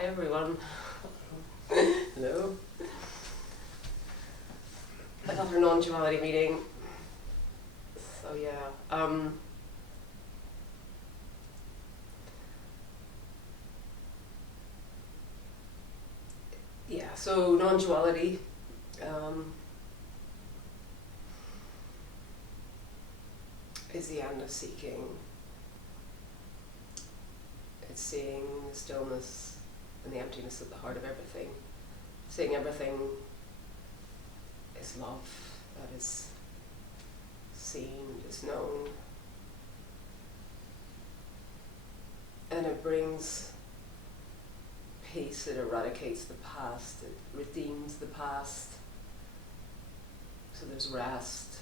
Hi everyone. Hello. Another non-duality meeting. So so non-duality is the end of seeking. It's seeing the stillness and the emptiness at the heart of everything. Seeing everything is love, that is seen, is known. And it brings peace, it eradicates the past, it redeems the past. So there's rest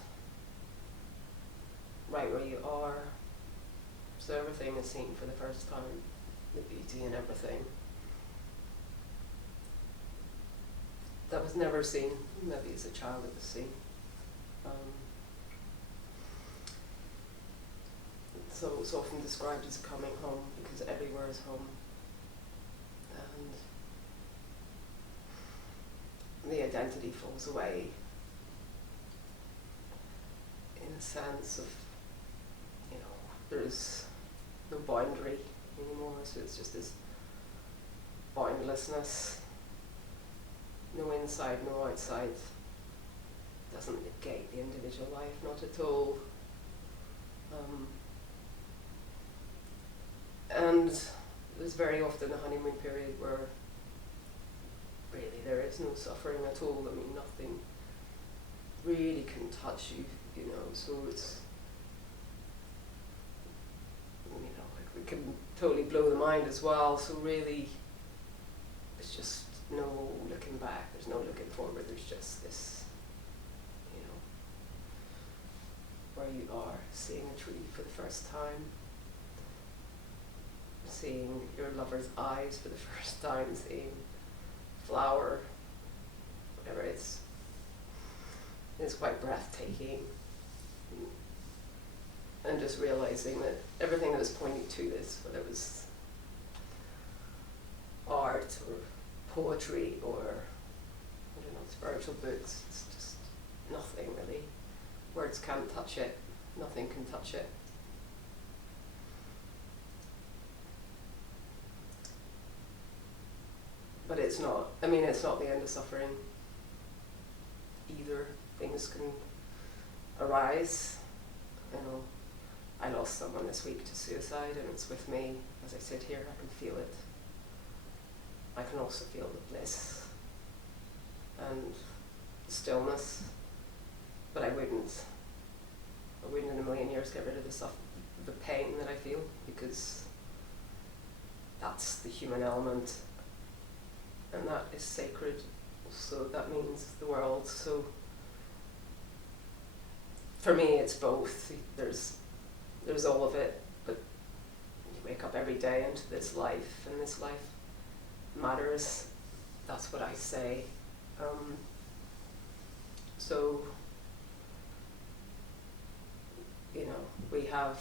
right where you are. So everything is seen for the first time, the beauty in everything. That was never seen, maybe as a child it was seen. So it's often described as coming home because everywhere is home. And the identity falls away in a sense of, there's no boundary anymore, so it's just this boundlessness. No inside, no outside. Doesn't negate the individual life, not at all. And there's very often a honeymoon period where really there is no suffering at all. I mean, nothing really can touch you, so it's, like we can totally blow the mind as well, so really it's just no looking back, there's no looking forward, there's just this, where you are, seeing a tree for the first time, seeing your lover's eyes for the first time, seeing flower, whatever it's quite breathtaking. And just realizing that everything that was pointing to this, whether it was art or poetry or, spiritual books, it's just nothing really. Words can't touch it, nothing can touch it. But it's not the end of suffering either. Things can arise. I lost someone this week to suicide, and it's with me. As I sit here, I can feel it. I can also feel the bliss and stillness, but I wouldn't in a million years get rid of the pain that I feel, because that's the human element, and that is sacred. So that means the world. So for me, it's both. There's all of it, but you wake up every day into this life, and this life matters. That's what I say. So, we have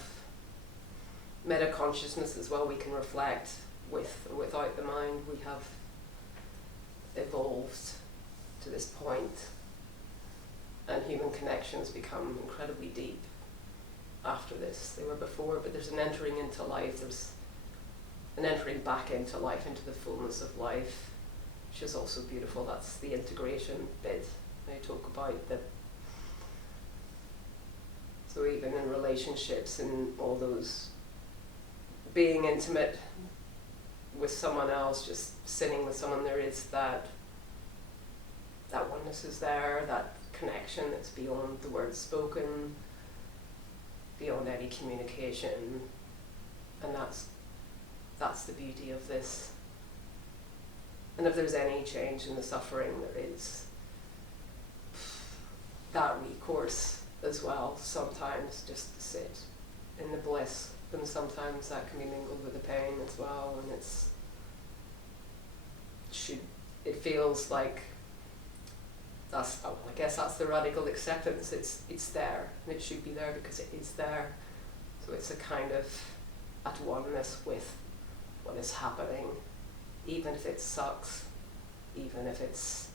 meta-consciousness as well. We can reflect with or without the mind. We have evolved to this point, and human connections become incredibly deep after this. They were before, but there's an entering into life, there's an entering back into life, into the fullness of life, which is also beautiful. That's the integration bit they talk about. That so even in relationships and all those, being intimate with someone else, just sitting with someone, there is that oneness is there, that connection that's beyond the words spoken, beyond any communication, and that's the beauty of this. And if there's any change in the suffering, there is that recourse as well, sometimes just to sit in the bliss, and sometimes that can be mingled with the pain as well, and it feels like I guess that's the radical acceptance. It's there, and it should be there because it is there. So it's a kind of at oneness with what is happening even if it sucks, even if it's,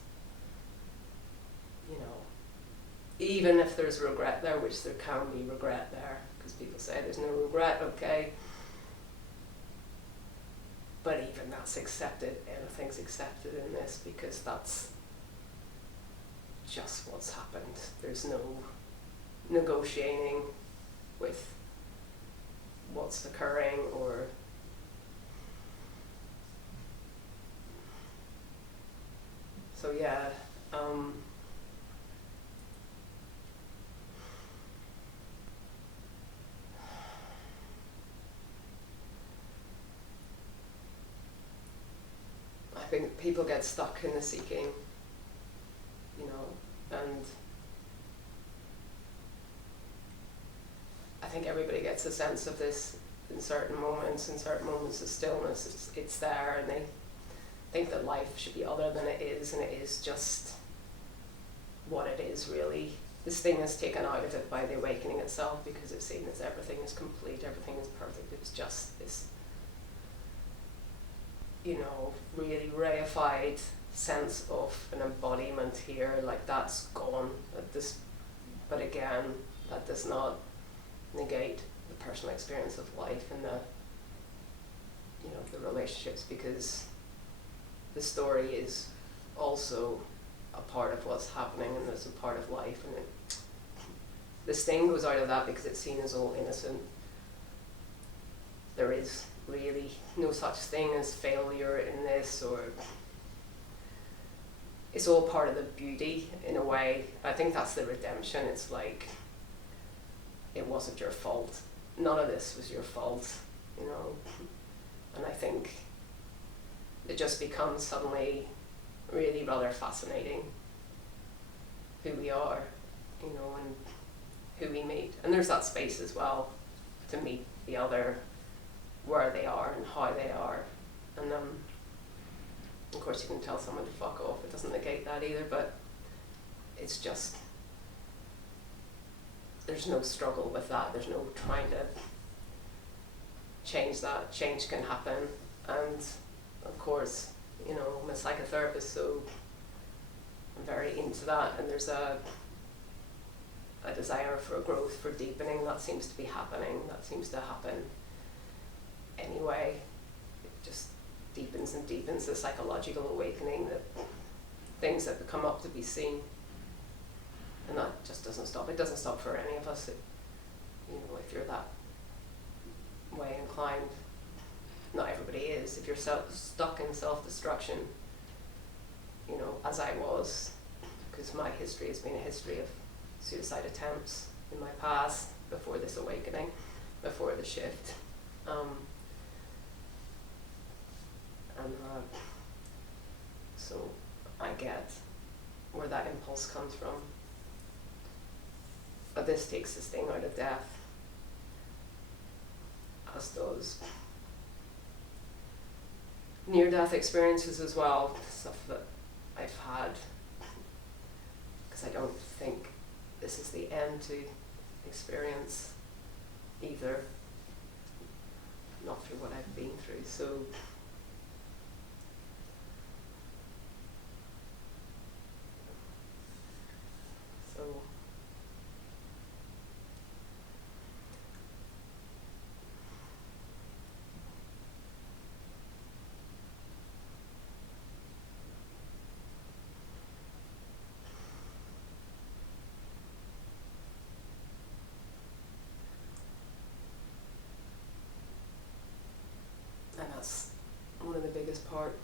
you know, even if there's regret there, which there can be regret there, because people say there's no regret, okay, but even that's accepted, anything's accepted in this, because that's just what's happened. There's no negotiating with what's occurring, or so yeah. I think people get stuck in the seeking, you know, and I think everybody gets a sense of this in certain moments of stillness. It's there, and they think that life should be other than it is, and it is just what it is, really. This thing is taken out of it by the awakening itself, because it's seen as everything is complete, everything is perfect. It's just this, you know, really reified sense of an embodiment here, like that's gone at this, but again, that does not negate the personal experience of life and the, you know, the relationships, because the story is also a part of what's happening, and it's a part of life, and the sting goes out of that because it's seen as all innocent. There is really no such thing as failure in this, or it's all part of the beauty in a way. I think that's the redemption. It's like, it wasn't your fault. None of this was your fault, you know. And I think it just becomes suddenly really rather fascinating who we are, you know, and who we meet. And there's that space as well to meet the other where they are and how they are. And of course you can tell someone to fuck off. It doesn't negate that either, but it's just, there's no struggle with that. There's no trying to change that. Change can happen. And of course, you know, I'm a psychotherapist, so I'm very into that, and there's a desire for growth, for deepening. That seems to be happening. That seems to happen anyway. It just deepens and deepens the psychological awakening, that things that come up to be seen, and that just doesn't stop. It doesn't stop for any of us. You know, if you're that way inclined, not everybody is. If you're stuck in self-destruction, you know, as I was, because my history has been a history of suicide attempts in my past, before this awakening, before the shift. So I get where that impulse comes from. But this takes the sting out of death, as does near-death experiences as well, stuff that I've had, because I don't think this is the end to experience either, not through what I've been through. So and that's one of the biggest part,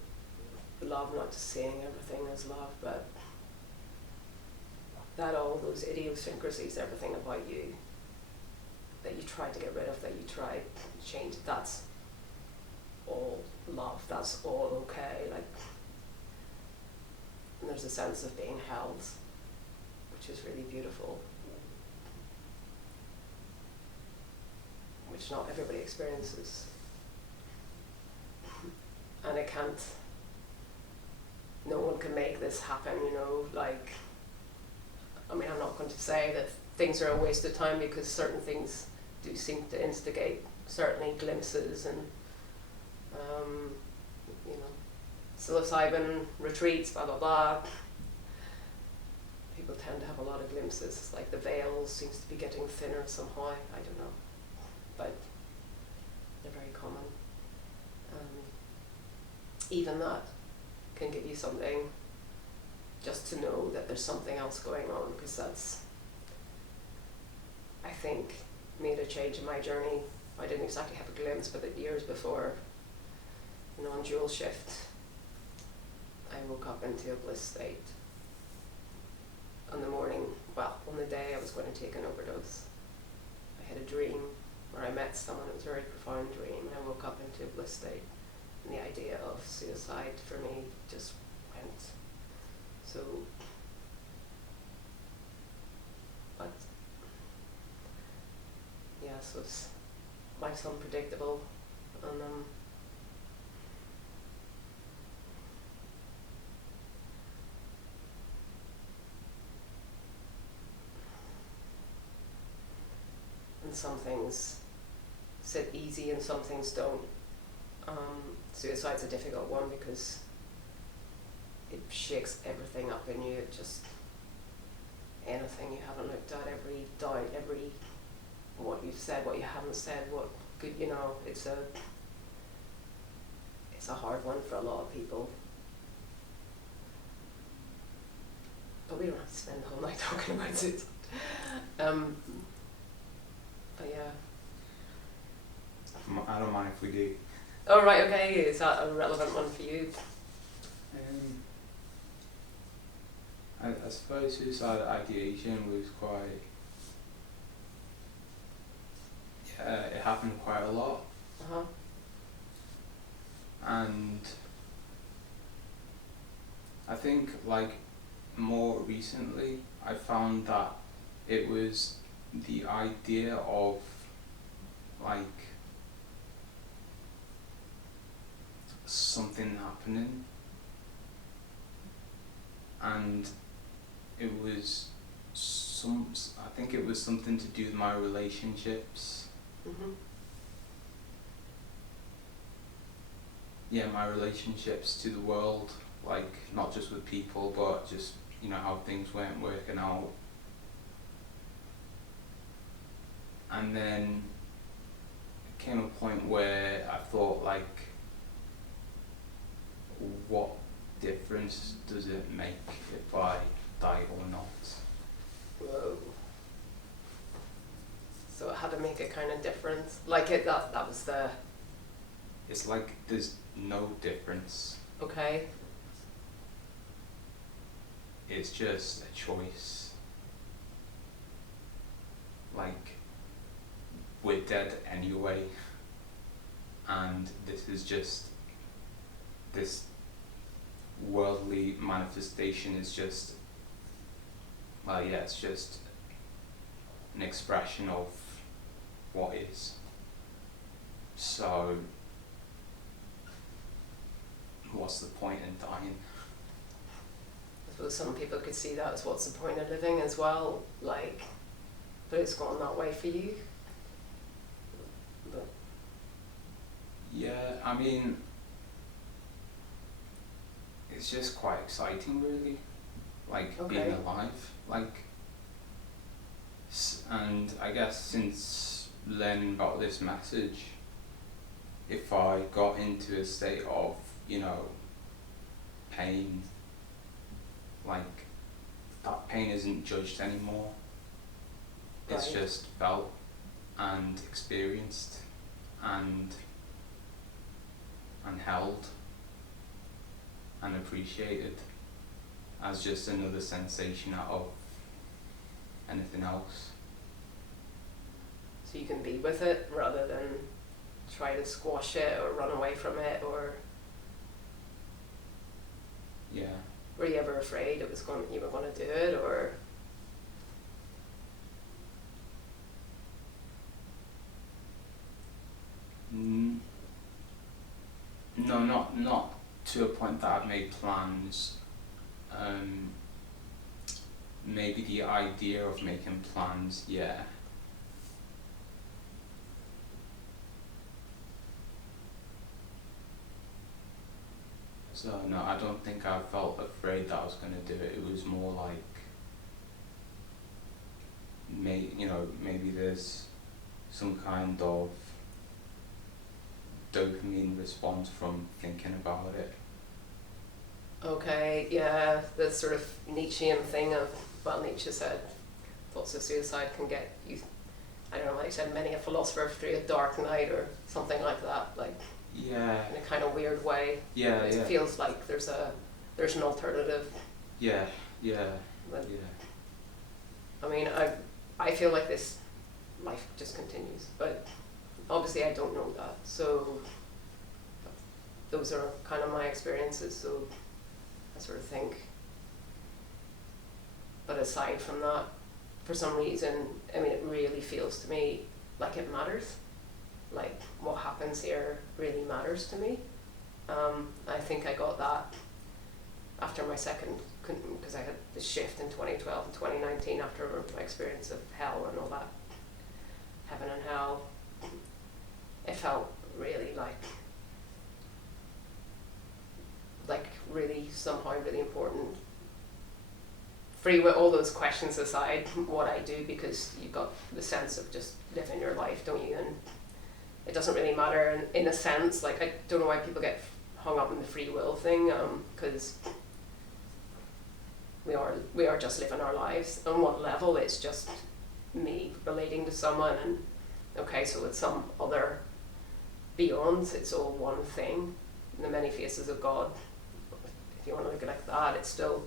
love, not just seeing everything as love, but that all those idiosyncrasies, everything about you that you try to get rid of, that you try to change, that's all love, that's all okay. Like, and there's a sense of being held, which is really beautiful, which not everybody experiences. And it can't, no one can make this happen, you know, like, I mean, I'm not going to say that things are a waste of time, because certain things do seem to instigate, certainly glimpses and, you know, psilocybin retreats, blah blah blah, people tend to have a lot of glimpses. It's like the veil seems to be getting thinner somehow. I don't know, but they're very common. Even that can give you something, just to know that there's something else going on, because that's, I think, made a change in my journey. I didn't exactly have a glimpse, but the years before non-dual shift, I woke up into a bliss state. On the morning, well, on the day I was going to take an overdose, I had a dream where I met someone. It was a very profound dream, and I woke up into a bliss state. And the idea of suicide for me just went. So, but yeah, so it's, life's unpredictable, and some things sit easy and some things don't. Suicide's a difficult one because it shakes everything up in you. It just, anything you haven't looked at, every doubt, every, what you've said, what you haven't said, what good, you know, it's a hard one for a lot of people. But we don't have to spend the whole night talking about suicide. But yeah. I don't mind if we do. Oh right, okay, is that a relevant one for you? I suppose suicide ideation was quite, yeah, it happened quite a lot. Uh-huh. And I think, like, more recently I found that it was the idea of, like, something happening, and it was I think it was something to do with my relationships. Mm-hmm. Yeah, my relationships to the world, like, not just with people, but just, you know, how things weren't working out. And then it came a point where I thought, like, what difference does it make if I die or not? Whoa. So it had to make a kind of difference. Like it, that was the... It's like there's no difference. Okay. It's just a choice. Like, we're dead anyway, and this is just, this worldly manifestation is just, well, yeah, it's just an expression of what is. So, what's the point in dying? I suppose some people could see that as what's the point of living as well, like, but it's gone that way for you. But yeah, I mean, it's just quite exciting, really, like, being alive, like, and I guess since learning about this message, if I got into a state of, you know, pain, like, that pain isn't judged anymore. It's Right. just felt and experienced and held and appreciated as just another sensation out of anything else. so you can be with it rather than try to squash it or run away from it, or Yeah. were you ever afraid it was you were going to do it, or? No, not to a point that I've made plans. Maybe the idea of making plans, yeah. So no, I don't think I felt afraid that I was going to do it. It was more like, maybe there's some kind of dopamine response from thinking about it. Okay, yeah, the sort of Nietzschean thing of, well, Nietzsche said thoughts of suicide can get you, I don't know, like he said, many a philosopher through a dark night or something like that, like Yeah. in a kind of weird way. Yeah, It yeah. feels like there's an alternative. Yeah, yeah, But, yeah. I mean, I feel like this life just continues, but obviously I don't know that, so those are kind of my experiences, so I sort of think. But aside from that, for some reason, I mean, it really feels to me like it matters. Like, what happens here really matters to me. I think I got that after my second, because I had the shift in 2012 and 2019 after my experience of hell and all that, heaven and hell. It felt really like really somehow really important. Free will, all those questions aside, what I do, because you've got the sense of just living your life, don't you? And it doesn't really matter in a sense. Like, I don't know why people get hung up in the free will thing, because we are just living our lives. On one level, it's just me relating to someone, and okay, so it's some other beyond. It's all one thing. The many faces of God. If you want to look at it like that, it's still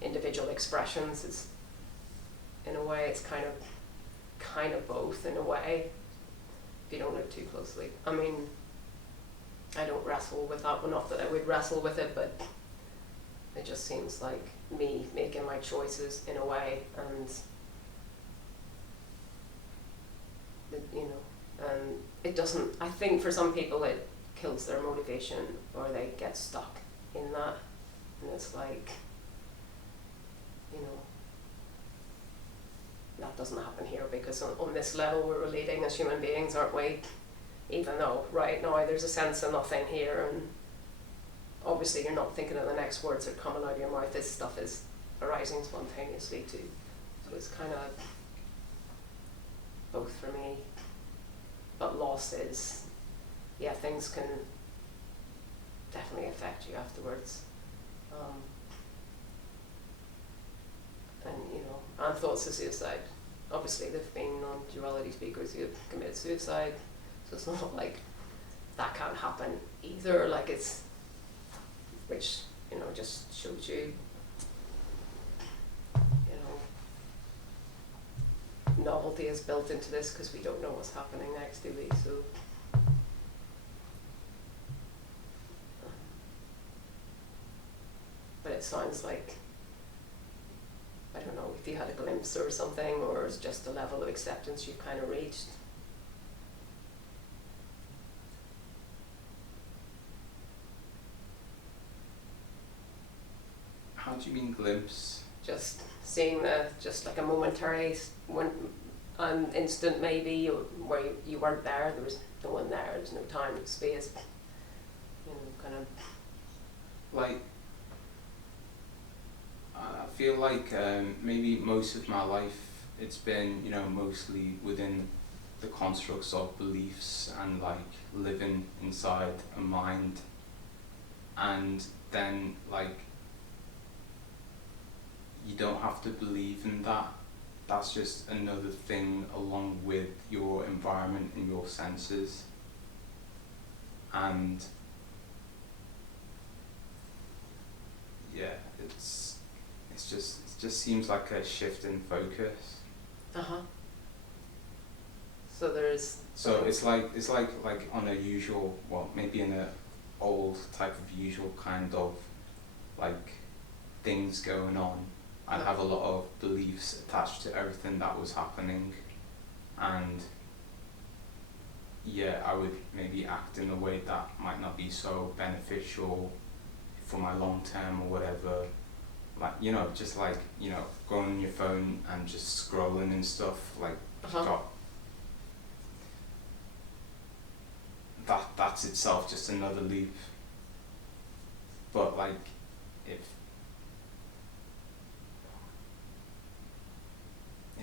individual expressions. It's, in a way, it's kind of both in a way, if you don't look too closely. I mean, I don't wrestle with that, well, not that I would wrestle with it, but it just seems like me making my choices in a way, and and it doesn't, I think for some people it kills their motivation, or they get stuck in that, and it's like, that doesn't happen here, because on this level we're relating as human beings, aren't we? Even though right now there's a sense of nothing here, and obviously you're not thinking of the next words that are coming out of your mouth. This stuff is arising spontaneously too. So it's kind of both for me. But loss is, yeah, things can definitely affect you afterwards. And thoughts of suicide. Obviously there've been non-duality speakers who have committed suicide, so it's not like that can't happen either. Like, it's, which, just shows you, novelty is built into this, because we don't know what's happening next, do we? So but it sounds like, I don't know, if you had a glimpse or something, or it's just a level of acceptance you've kind of reached. How do you mean glimpse? Just seeing just like a momentary, an instant maybe, where you weren't there, there was no one there, there's no time, space, kind of. Like, I feel like maybe most of my life it's been, mostly within the constructs of beliefs and like living inside a mind, and then like you don't have to believe in that. That's just another thing along with your environment and your senses. And yeah, it just seems like a shift in focus. So there's. So it's like on a usual, well, maybe in a old type of usual kind of like things going on. I'd have a lot of beliefs attached to everything that was happening, and yeah, I would maybe act in a way that might not be so beneficial for my long term or whatever. Like, just like, going on your phone and just scrolling and stuff, like, that's itself just another loop. But like, if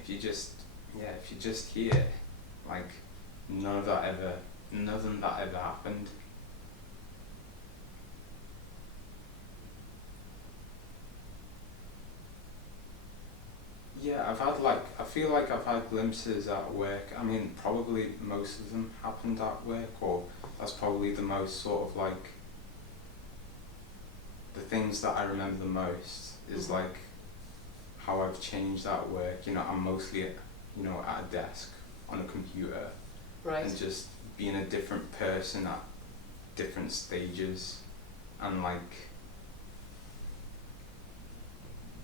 you just hear, like, nothing that ever happened. Yeah, I feel like I've had glimpses at work. I mean, probably most of them happened at work, or that's probably the most sort of like, the things that I remember the most is like how I've changed at work. You know, I'm mostly at a desk on a computer, Right. and just being a different person at different stages, and like,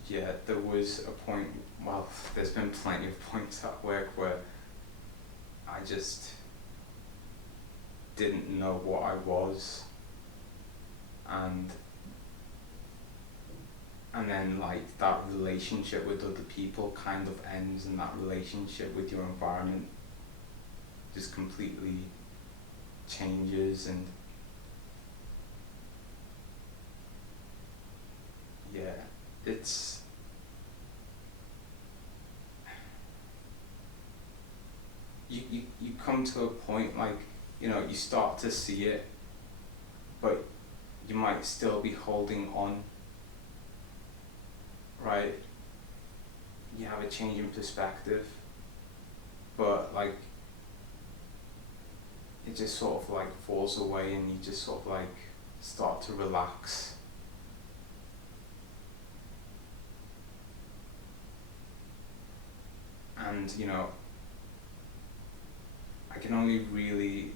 yeah, there was a point, well, there's been plenty of points at work where I just didn't know what I was, and then like that relationship with other people kind of ends, and that relationship with your environment just completely changes. And yeah, it's you come to a point, like, you know, you start to see it, but you might still be holding on, right? You have a change in perspective, but like, it just sort of like falls away, and you just sort of like start to relax. And you know, I can only really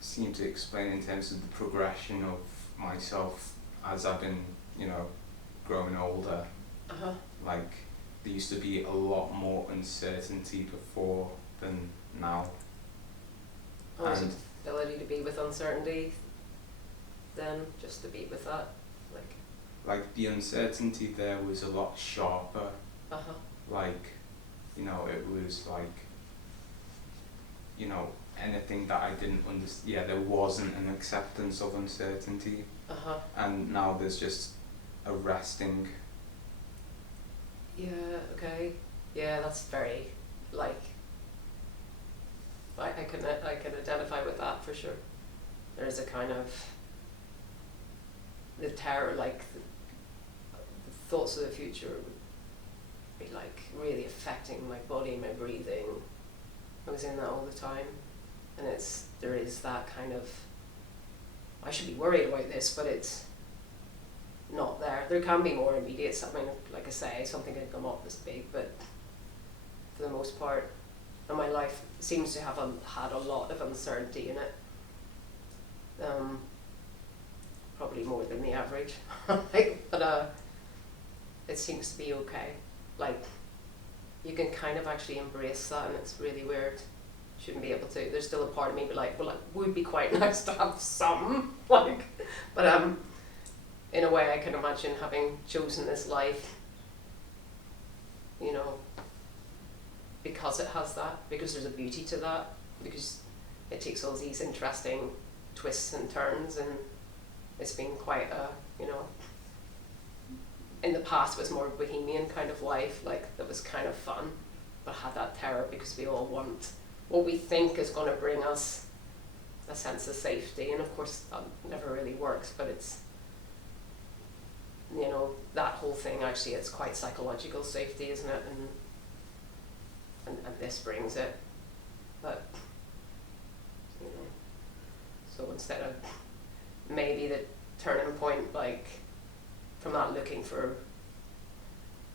seem to explain in terms of the progression of myself as I've been, you know, growing older. Uh-huh. Like, there used to be a lot more uncertainty before than now. Oh, is it And the ability to be with uncertainty then, just to be with that? like the uncertainty there was a lot sharper. Uh-huh. Like, you know, it was like, you know, anything that I didn't understand, yeah, there wasn't an acceptance of uncertainty. Uh-huh. And now there's just a resting. Yeah, okay. Yeah, that's very, like, I can identify with that for sure. There is a kind of, the terror, like, the thoughts of the future would be like really affecting my body, my breathing. I was in that all the time, and there is that kind of, I should be worried about this, but it's not there. There can be more immediate something, like I say, something can come up this big, but for the most part, and my life seems to have had a lot of uncertainty in it. Probably more than the average, but it seems to be okay. Like, you can kind of actually embrace that, and it's really weird. Shouldn't be able to. There's still a part of me, but like, well, it would be quite nice to have some, like, but in a way, I can imagine having chosen this life, you know, because it has that, because there's a beauty to that, because it takes all these interesting twists and turns, and it's been quite a, you know, in the past it was more bohemian kind of life, like, that was kind of fun, but had that terror because we all want what we think is going to bring us a sense of safety, and of course that never really works, but it's, you know, that whole thing actually, it's quite psychological safety, isn't it? And this brings it, but, you know, so instead of maybe the turning point, like, from that looking for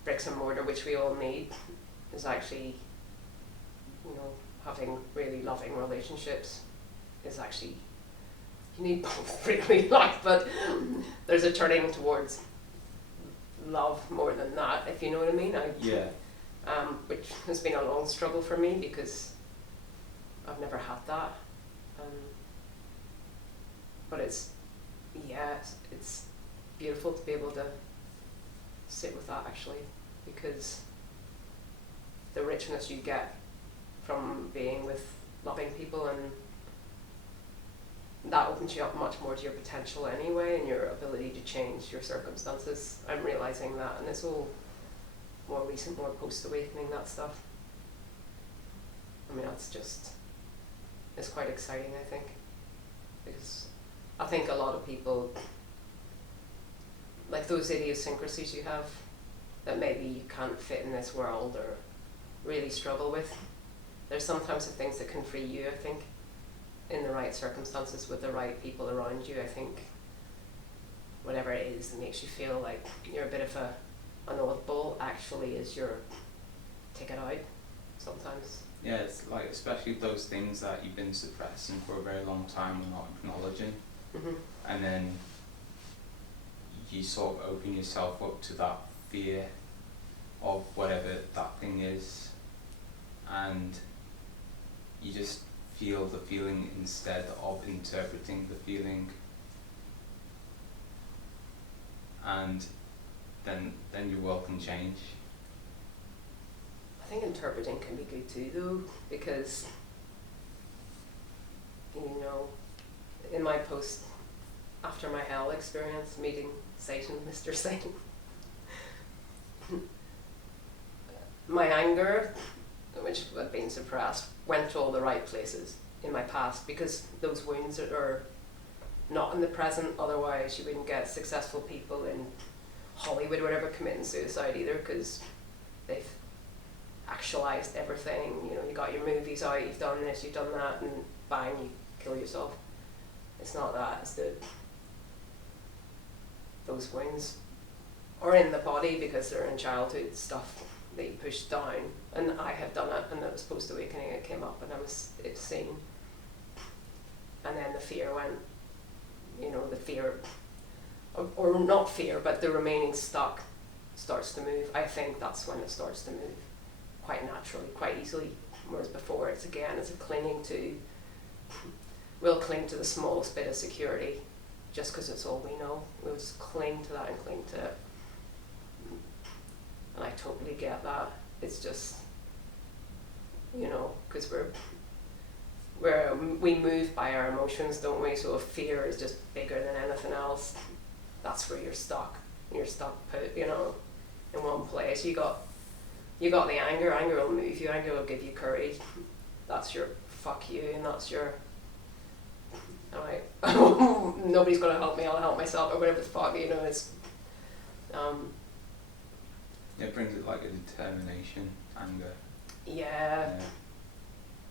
bricks and mortar, which we all need, is actually, you know, having really loving relationships is actually, you need both really, like, but there's a turning towards love more than that, if you know what I mean. Yeah. Which has been a long struggle for me because I've never had that. But it's beautiful to be able to sit with that, actually, because the richness you get from being with loving people, and that opens you up much more to your potential anyway, and your ability to change your circumstances. I'm realizing that, and it's all more recent, more post-awakening, that stuff. I mean, that's just, it's quite exciting, I think, because I think a lot of people, like those idiosyncrasies you have that maybe you can't fit in this world or really struggle with, there's sometimes the things that can free you, I think, in the right circumstances with the right people around you. I think whatever it is that makes you feel like you're a bit of an oddball actually is your ticket out sometimes. Yeah, it's like especially those things that you've been suppressing for a very long time and not acknowledging, and then you sort of open yourself up to that fear of whatever that thing is, and you just feel the feeling instead of interpreting the feeling, and then your world can change. I think interpreting can be good too, though, because, you know, in my post after my hell experience, meeting Satan, Mr. Satan, my anger, which had been suppressed, went to all the right places in my past, because those wounds are not in the present. Otherwise you wouldn't get successful people in Hollywood or whatever committing suicide either, because they've actualized everything. You know, you got your movies out, you've done this, you've done that, and bang, you kill yourself. It's not that, it's that those wounds are in the body because they're in childhood stuff that you pushed down, and I had done it, and it was post-awakening, it came up and it was seen, and then the fear went, you know, the fear, or not fear, but the remaining stuck starts to move. I think that's when it starts to move quite naturally, quite easily, whereas before it's a clinging to, we'll cling to the smallest bit of security just because it's all we know. We'll just cling to that and cling to it. And I totally get that. It's just, you know, because we move by our emotions, don't we? So if fear is just bigger than anything else, that's where you're stuck. You're stuck put, you know, in one place. You got the anger. Anger will move you. Anger will give you courage. That's your fuck you, and that's your, nobody's gonna help me, I'll help myself, or whatever the fuck, you know. It's it brings it like a determination, anger. Yeah.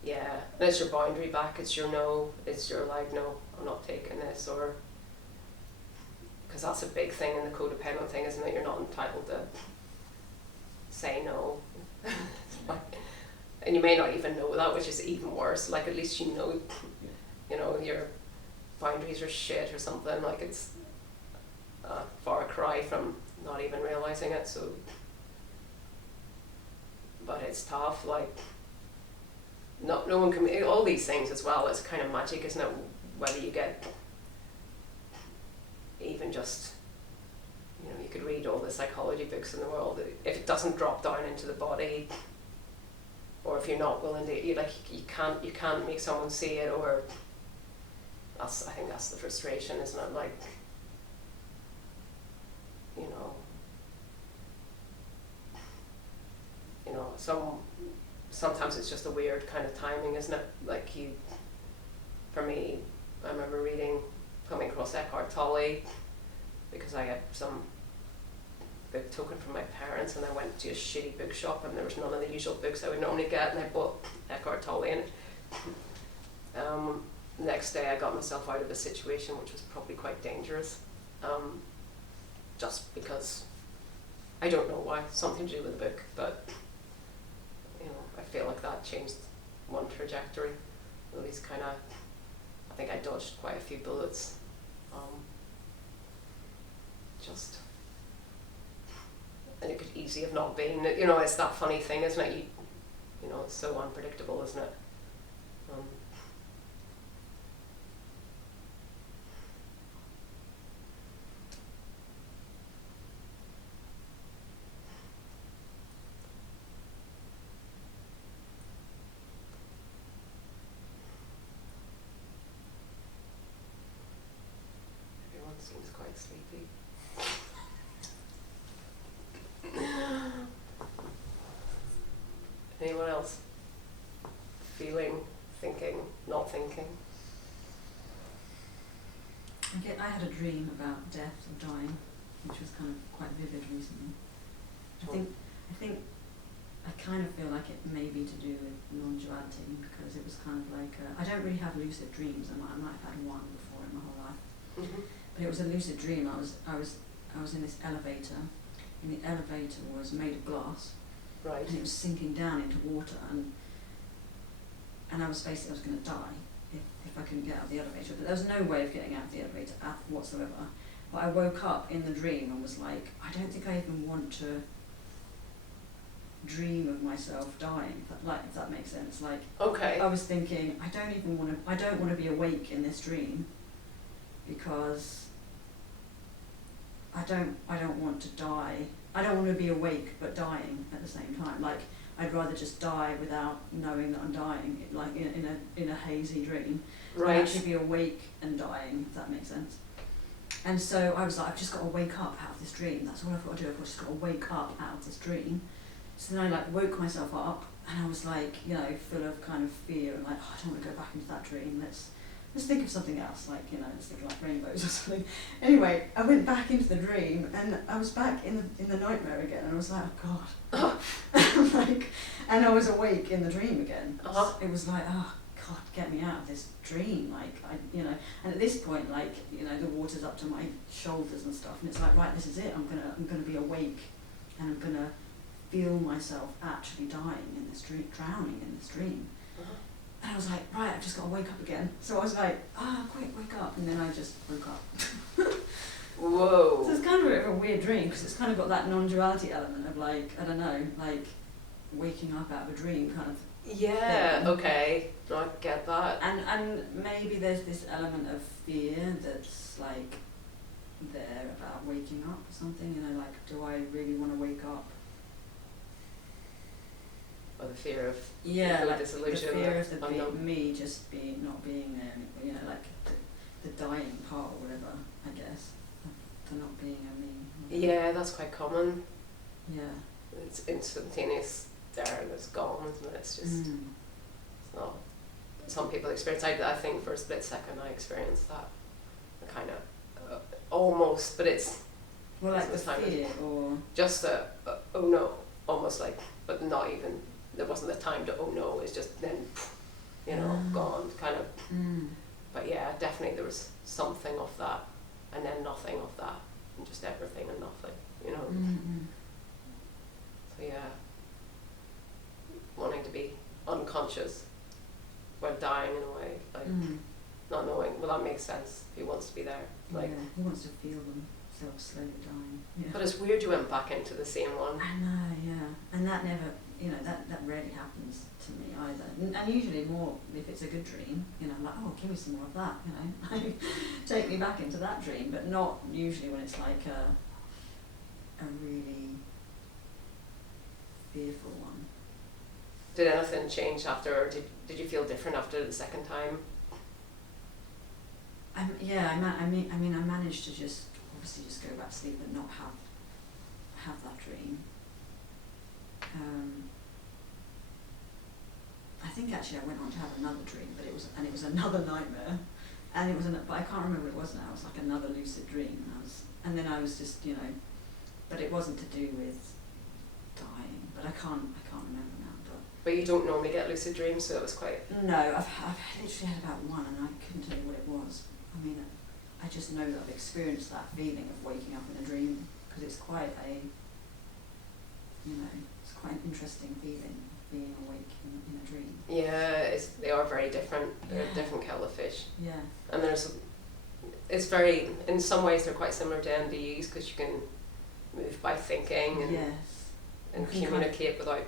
And it's your boundary back. It's your no. It's your like, no, I'm not taking this, or because that's a big thing in the codependent thing, isn't it? You're not entitled to say no. And you may not even know that, which is even worse. Like, at least you know, your boundaries are shit or something. Like, it's a far cry from not even realizing it. So, but it's tough. Like, no one can. All these things as well. It's kind of magic, isn't it? Whether you get even just, you know, you could read all the psychology books in the world. If it doesn't drop down into the body, or if you're not willing to, you can't make someone see it, or I think that's the frustration, isn't it? Like, you know, sometimes it's just a weird kind of timing, isn't it? Like, for me, I remember coming across Eckhart Tolle, because I had some book token from my parents, and I went to a shitty bookshop and there was none of the usual books I would normally get, and I bought Eckhart Tolle in it. Next day I got myself out of a situation which was probably quite dangerous, just because, I don't know why, something to do with the book, but you know, I feel like that changed one trajectory, at least kind of. I think I dodged quite a few bullets, and it could easily have not been, you know, it's that funny thing, isn't it? You know, it's so unpredictable, isn't it? Anyone else? Feeling, thinking, not thinking? I had a dream about death or dying, which was kind of quite vivid recently. I think I kind of feel like it may be to do with non-duality, because it was kind of like I don't really have lucid dreams. I might have had one before in my whole life, but it was a lucid dream. I was in this elevator, and the elevator was made of glass, Right. and it was sinking down into water, and I was going to die if I couldn't get out of the elevator. But there was no way of getting out of the elevator whatsoever. But I woke up in the dream and was like, I don't think I even want to dream of myself dying, if that makes sense. Like, Okay. I was thinking, I don't want to be awake in this dream, because I don't want to die. I don't want to be awake but dying at the same time. Like, I'd rather just die without knowing that I'm dying, like in a hazy dream. Right. I'd actually be awake and dying, if that makes sense. And so I was like, I've just got to wake up out of this dream. That's all I've got to do. I've just got to wake up out of this dream. So then I woke myself up, and I was like, full of kind of fear, and like, I don't want to go back into that dream. Let's think of something else, let's think of like rainbows or something. Anyway, I went back into the dream, and I was back in the nightmare again, and I was like, oh God. And I was awake in the dream again. It was like, oh God, get me out of this dream. And at this point, the water's up to my shoulders and stuff, and it's like, right, this is it. I'm gonna be awake, and I'm gonna feel myself actually dying in this dream, drowning in this dream. And I was like, right, I've just got to wake up again. So I was like, quick, wake up. And then I just woke up. Whoa. So it's kind of a bit of a weird dream, because it's kind of got that non-duality element of I don't know, waking up out of a dream kind of. Yeah, thing. okay. No, I get that. And maybe there's this element of fear that's there about waking up or something, do I really want to wake up? Or the fear of disillusion. The fear of me just not being there, the dying part or whatever, I guess, the not being a me. Yeah, that's quite common. Yeah. It's instantaneous there and it's gone, isn't it? It's just, it's not. Some people experience, I think for a split second I experienced that. Kind of, almost, but it's. Well, like the fear or. Just oh no, almost but not even. There wasn't the time to oh no, it's just then, gone, kind of. But yeah, definitely there was something of that, and then nothing of that, and just everything and nothing, So yeah, wanting to be unconscious while dying in a way, not knowing, well that makes sense, he wants to be there. He wants to feel themselves slowly dying. Yeah. But it's weird you went back into the same one. I know, yeah. And that never, that rarely happens to me either. And usually more if it's a good dream, I'm like, oh, give me some more of that, take me back into that dream, but not usually when it's like a really fearful one. Did anything change after, or did you feel different after the second time? I managed to just go back to sleep and not have that dream. I think actually I went on to have another dream, but it was another nightmare, but I can't remember what it was now. It was like another lucid dream, and then I was just but it wasn't to do with dying. But I can't remember now. But you don't normally get lucid dreams, so it was quite. No, I've literally had about one, and I couldn't tell you what it was. I just know that I've experienced that feeling of waking up in a dream, because it's quite it's quite an interesting feeling, being awake in a dream. Yeah, they are very different. They're a different kettle of fish. Yeah. And it's very, in some ways they're quite similar to NDEs, because you can move by thinking and communicate without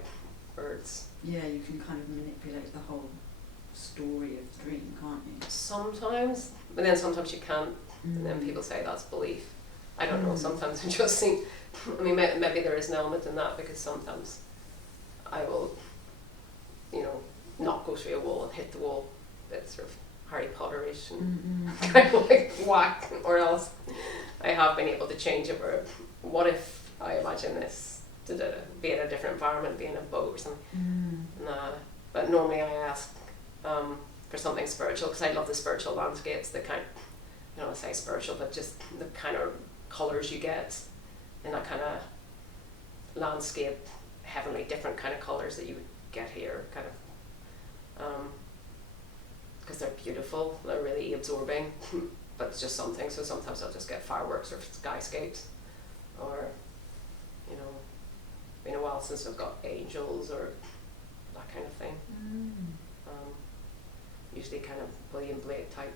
words. Yeah, you can kind of manipulate the whole story of the dream, can't you? Sometimes, but then sometimes you can't, and then people say that's belief. I don't know, sometimes I just think, maybe there is an element in that, because sometimes I will, not go through a wall and hit the wall. It's sort of Harry Potter-ish and kind of whack, or else I have been able to change it where, what if I imagine this, to be in a different environment, be in a boat or something, normally I ask for something spiritual, because I love the spiritual landscapes, the kind, I don't want to say spiritual, but just the kind of colours you get in that kind of landscape, heavenly, different kind of colours that you would get here, kind of, because they're beautiful, they're really absorbing, but it's just something. So sometimes I'll just get fireworks or skyscapes, or, you know, been a while since I've got angels or that kind of thing. Usually kind of William Blake type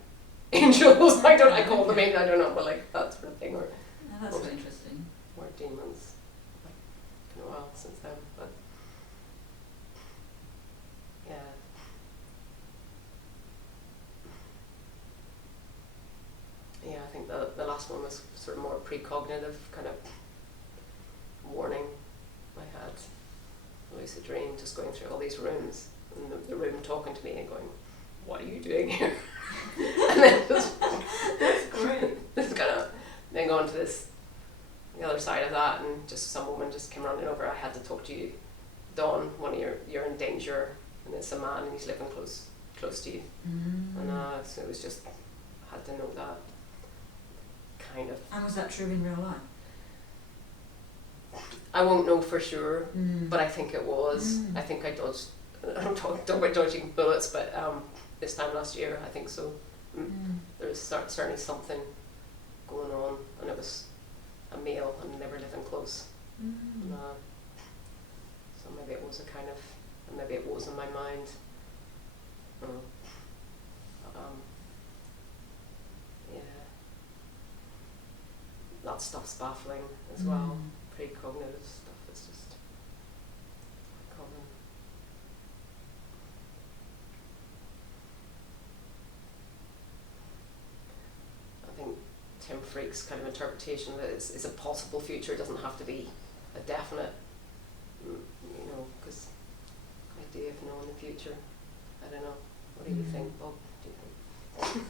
angels. I call them in, I don't know, but like that sort of thing, or Yeah, that's really interesting. or demons. Like, been a while since then, but yeah. Yeah, I think the last one was sort of more precognitive kind of warning. I had a lucid dream, just going through all these rooms, and the room talking to me and going, "What are you doing here?" And then just That's great. just kind of then going to the other side of that, and just some woman just came running over. I had to talk to you, Dawn. You're in danger, and it's a man, and he's living close to you. And so it was just, I had to know that kind of. And was that true in real life? I won't know for sure, but I think it was. I think I dodged. I don't talk about dodging bullets, but this time last year, I think so. There was certainly something going on, and it was a male and never living close. And, so maybe it was a kind of, and maybe it was in my mind. Yeah, that stuff's baffling as well. Precognitive stuff is just common. I think Tim Freak's kind of interpretation that it's a possible future, it doesn't have to be a definite, you know, because idea of knowing the future, I don't know. What do you think, Bob? Do you think?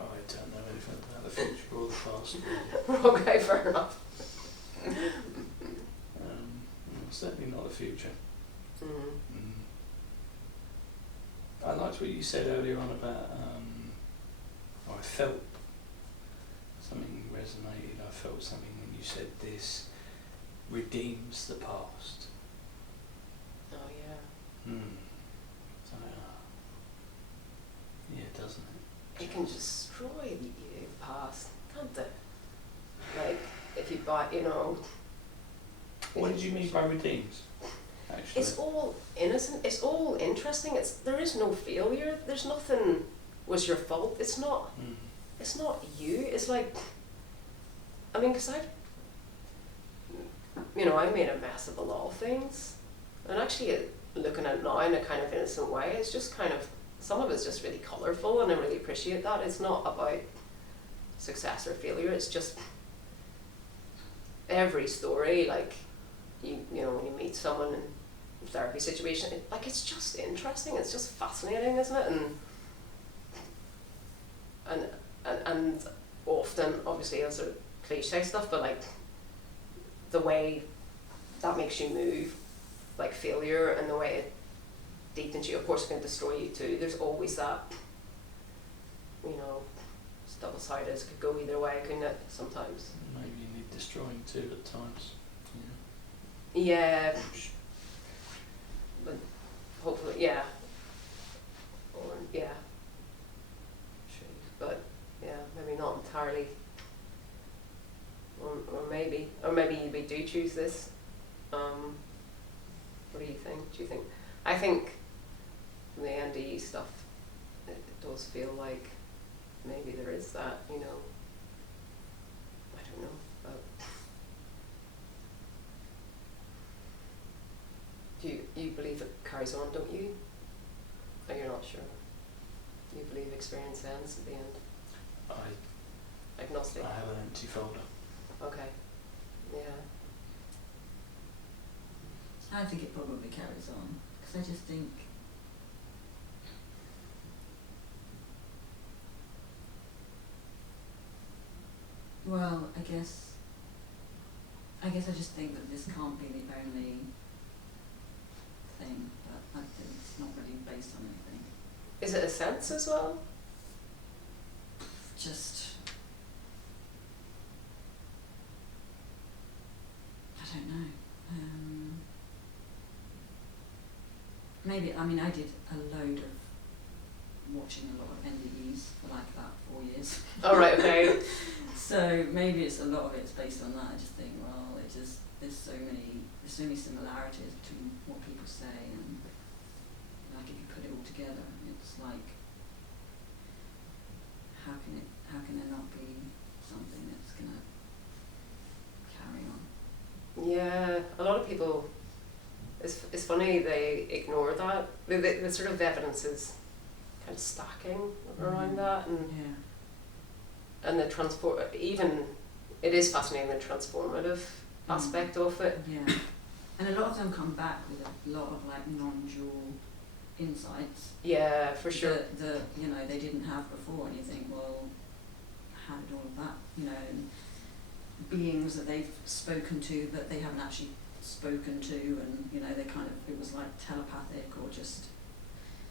Oh, I don't know anything about the future or the past. Okay, fair enough. Certainly not the future. Mm-hmm. I liked what you said earlier on about, or I felt something resonated. I felt something when you said this redeems the past. Oh yeah. So, yeah, doesn't it? It can destroy the past, can't it? Like, if you buy, you know... What did you mean by redeems, actually? It's all innocent, it's all interesting, there is no failure, there's nothing was your fault, it's not you, it's like, I mean, because I made a mess of a lot of things, and actually looking at it now in a kind of innocent way, it's just kind of, some of it's just really colourful, and I really appreciate that. It's not about success or failure, it's just every story, like, you know, when you meet someone in a therapy situation, it's just interesting, it's just fascinating, isn't it? And often, obviously, it's sort of cliche stuff, but like the way that makes you move, like failure, and the way it deepens you, of course it can destroy you too. There's always that, you know, it's double-sided, it could go either way, couldn't it, sometimes? Maybe you need destroying too at times. Yeah, but hopefully, yeah. Or, yeah. But, yeah, maybe not entirely. Or maybe we do choose this. What do you think? Do you think? I think from the NDE stuff, it does feel like maybe there is that, you know, I don't know. You believe it carries on, don't you? Or you're not sure? You believe experience ends at the end? Agnostic? I have an empty folder. Okay. Yeah. I think it probably carries on, because I just think I guess I just think that this can't be the only thing, but it's based on anything. Is it a sense as well? Just, I don't know. Maybe, I mean, I did a load of watching a lot of NDEs for like about 4 years. Oh, right, okay. So maybe it's a lot of it's based on that. I just think, well, there's so many similarities between what people say, and like if you put it all together, it's like, how can there not be something that's gonna carry on? Yeah, a lot of people, it's funny, they ignore that. The sort of evidence is kind of stacking around that, and Yeah. and even it is fascinating, the transformative aspect of it. Yeah. And a lot of them come back with a lot of like non-dual insights. Yeah, for sure. That you know, they didn't have before, and you think, well, how did all of that, you know, and beings that they've spoken to that they haven't actually spoken to, and you know, they kind of, it was like telepathic, or just,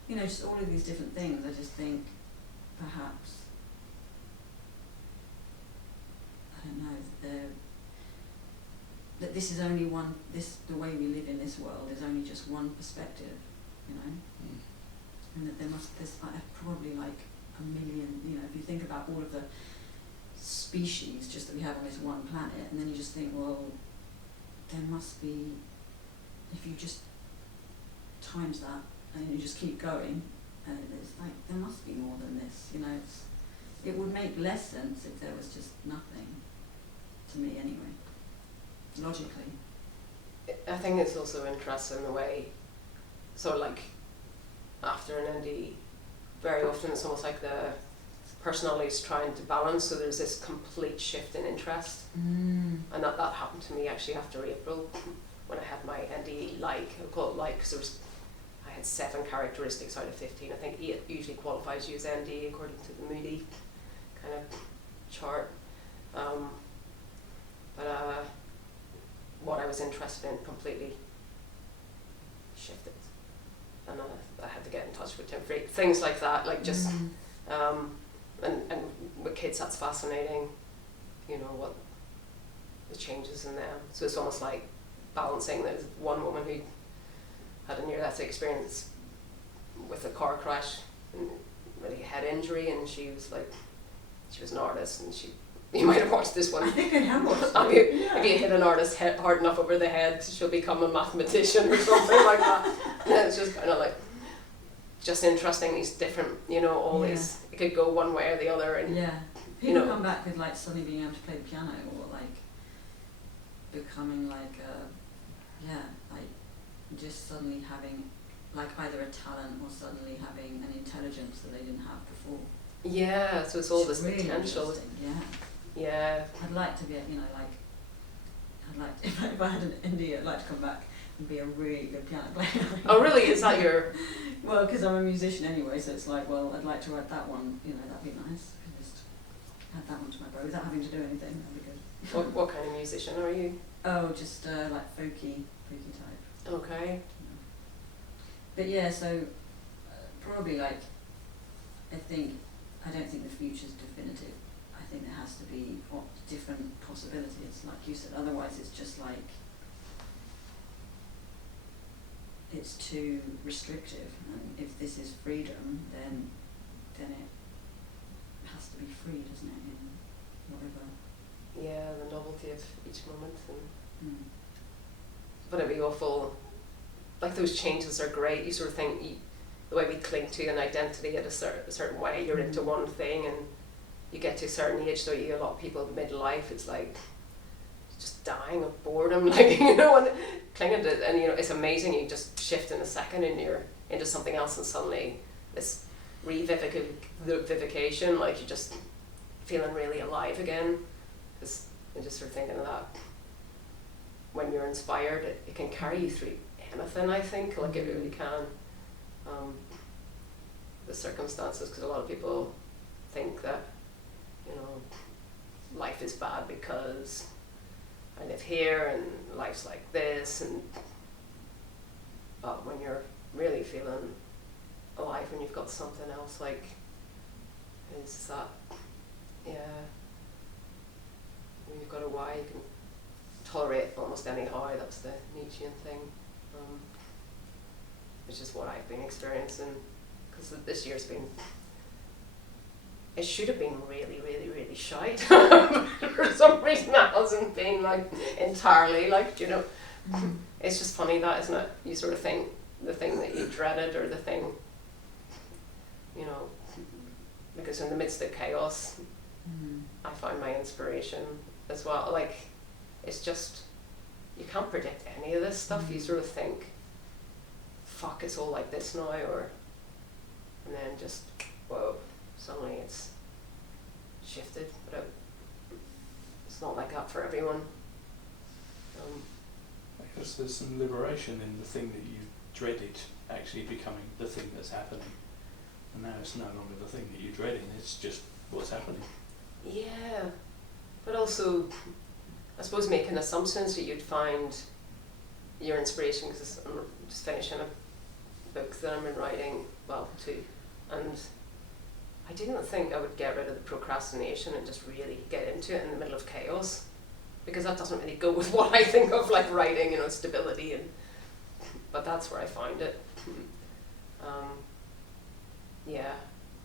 you know, just all of these different things. I just think perhaps, I don't know, that this is only one, the way we live in this world is only just one perspective, you know, and that there's probably like a million, you know, if you think about all of the species just that we have on this one planet, and then you just think, well, there must be, if you just times that and you just keep going, and it's like, there must be more than this, you know. It would make less sense if there was just nothing, to me anyway, logically. I think it's also interesting the way, so like after an NDE, very often it's almost like the personality is trying to balance, so there's this complete shift in interest. And that happened to me actually after April, when I had my NDE I call it like, because I had 7 characteristics out of 15. I think 8 usually qualifies you as NDE according to the Moody kind of chart. But what I was interested in completely shifted, and I had to get in touch with Tim Freak. Things like that, like just, and with kids that's fascinating, you know, what the changes in them. So it's almost like balancing. There's one woman who had a near-death experience with a car crash and really head injury, and she was an artist, and you might have watched this one. I think I have watched it. If you hit an artist hard enough over the head, she'll become a mathematician or something like that. And it's just kind of like, just interesting, these different, you know, all these, it could go one way or the other. And people you know, come back with like suddenly being able to play the piano, or like becoming like like just suddenly having like either a talent or suddenly having an intelligence that they didn't have before. Yeah, so it's all this really potential. Yeah. I'd like to be, you know, like, if I had an NDE, I'd like to come back and be a really good piano player. Oh really? Is that your... Well, because I'm a musician anyway, so it's like, well, I'd like to write that one, you know, that'd be nice. Just add that one to my bow without having to do anything, that'd be good. What kind of musician are you? Oh, just like folky type. Okay. But yeah, so probably like, I don't think the future's definitive. I think there has to be different possibilities, like you said. Otherwise, it's just like, it's too restrictive. And if this is freedom, then it has to be free, doesn't it? In whatever. Yeah, the novelty of each moment, and Mm. but it'd be awful. Like those changes are great. You sort of think the way we cling to an identity at a certain way. You're into one thing, and you get to a certain age. So a lot of people midlife, it's like just dying of boredom, like, you know, and clinging to it. And you know, it's amazing. You just shift in a second, and you're into something else, and suddenly this revivification, like you're just feeling really alive again. Because I'm just sort of thinking of that. When you're inspired, it can carry you through anything, I think, like it really can. The circumstances, because a lot of people think that, you know, life is bad because I live here and life's like this, and but when you're really feeling alive when you've got something else, like, is that, yeah, when you've got a why, you can tolerate almost any how, that's the Nietzschean thing, which is what I've been experiencing, because this year's been, it should have been really, really, really shite. For some reason it hasn't been, like, entirely, like, you know, it's just funny that, isn't it? You sort of think the thing that you dreaded, or the thing, you know, because in the midst of chaos, I find my inspiration as well. Like, it's just, you can't predict any of this stuff. You sort of think, fuck, it's all like this now, or, and then just, whoa, suddenly it's shifted. But it's not like that for everyone. I guess there's some liberation in the thing that you dreaded actually becoming the thing that's happening. And now it's no longer the thing that you're dreading, it's just what's happening. Yeah, but also, I suppose making assumptions that you'd find your inspiration, because I'm just finishing a book that I'm writing, well, two, and I didn't think I would get rid of the procrastination and just really get into it in the middle of chaos, because that doesn't really go with what I think of, like, writing, you know, stability, and but that's where I find it. Yeah,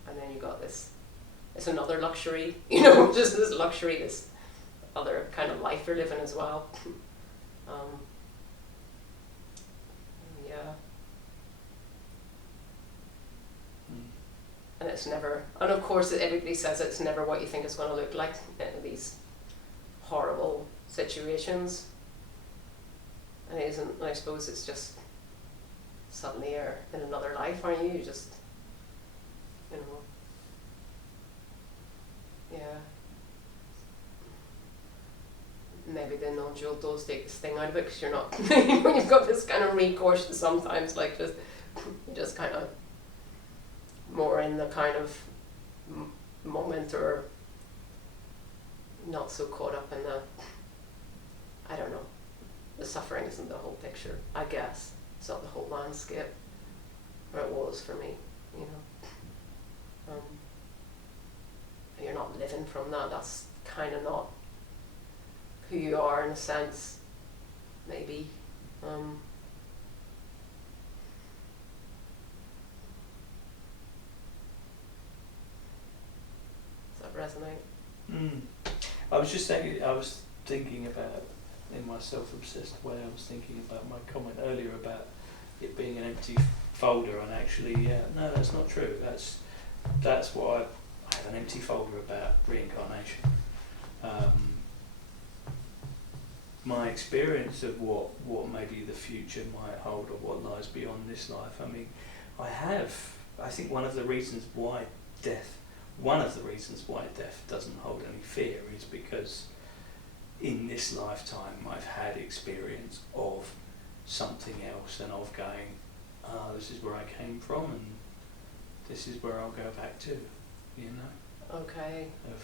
and then you got this, it's another luxury, you know, just this luxury, this other kind of life you're living as well. Yeah. And it's never, and of course everybody says it's never what you think it's going to look like in these horrible situations. And it isn't, I suppose it's just suddenly you're in another life, aren't you? You just, you know, yeah. Maybe the non-dual does take this thing out of it, because you're not, when you've got this kind of recourse to sometimes, like, just, you just kind of more in the kind of moment, or not so caught up in the, I don't know, the suffering isn't the whole picture, I guess. It's not the whole landscape, or it was for me, you know. And you're not living from that, that's kind of not who you are in a sense, maybe. Does that resonate? I was just saying, I was thinking about, in my self-obsessed way, I was thinking about my comment earlier about it being an empty folder, and actually, no, that's not true. That's what I have an empty folder about reincarnation. My experience of what maybe the future might hold, or what lies beyond this life. I mean, I think one of the reasons why death doesn't hold any fear is because in this lifetime I've had experience of something else, and of going, this is where I came from, and this is where I'll go back to, you know. Okay. Of,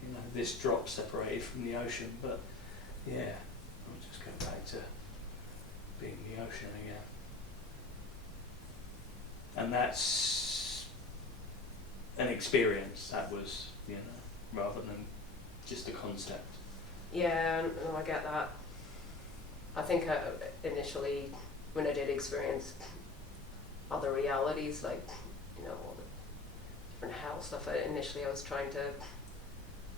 you know, this drop separated from the ocean, but yeah, I'll just go back to being the ocean again. And that's an experience, that was, you know, rather than just a concept. Yeah, no, I get that. I think initially, when I did experience other realities, like, you know, all the different hell stuff, initially I was trying to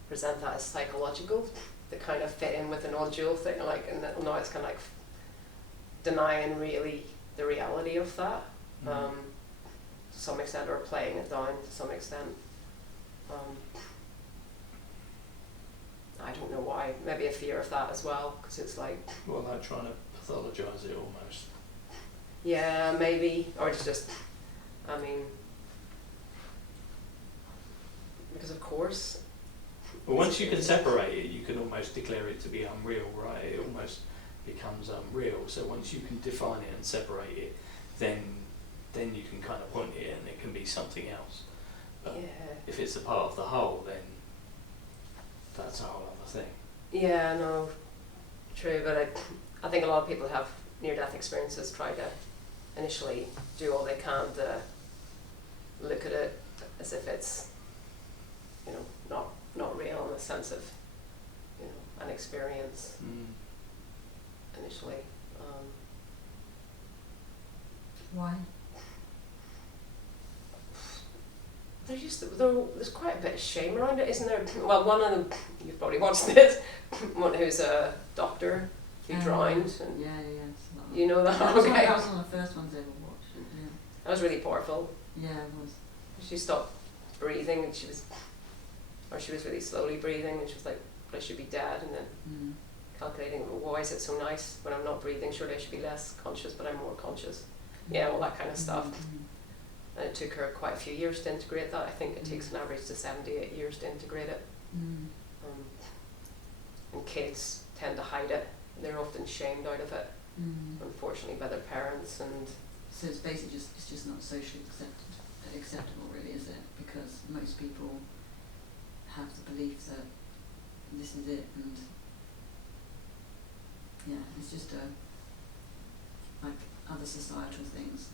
present that as psychological, to kind of fit in with the non-dual thing, like, and now it's kind of like denying really the reality of that, to some extent, or playing it down to some extent. I don't know why. Maybe a fear of that as well, because it's like... Well, like trying to pathologise it almost. Yeah, maybe. Or it's just... I mean... Because of course... Well, once you can separate it, you can almost declare it to be unreal, right? It almost becomes unreal. So once you can define it and separate it, then you can kind of point it and it can be something else. But if it's a part of the whole, then that's a whole other thing. Yeah, no, true, but I think a lot of people have near-death experiences, try to initially do all they can to look at it as if it's, you know, not real in the sense of, you know, an experience initially. Why? There's quite a bit of shame around it, isn't there? Well, one of them, you've probably watched this, one who's a doctor who drowned. And Yeah. It's you know that? That was, Okay. that was one of the first ones I ever watched. Yeah. That was really powerful. Yeah, it was. She stopped breathing and she was really slowly breathing and she was like, I should be dead, and then calculating, well, why is it so nice when I'm not breathing? Surely I should be less conscious, but I'm more conscious. Yeah, all that kind of stuff. And it took her quite a few years to integrate that. I think it takes an average to 78 years to integrate it. And kids tend to hide it. They're often shamed out of it, unfortunately, by their parents. And so it's basically just not socially acceptable, really, is it? Because most people have the belief that this is it, and yeah, it's just like other societal things.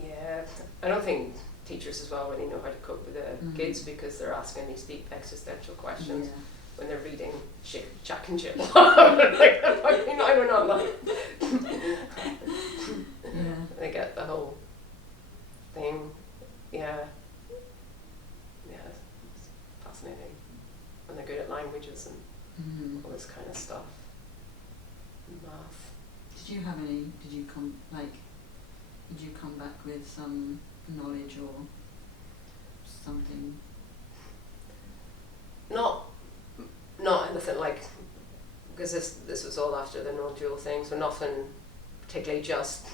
yeah, I don't think teachers as well really know how to cope with the kids, because they're asking these deep existential questions when they're reading Jack and Jill. Like, I don't know, like, they get the whole thing. Yeah, it's fascinating. And they're good at languages and all this kind of stuff. And math. Did you come back with some knowledge or something? Not anything like, because this was all after the non-dual thing, so nothing particularly, just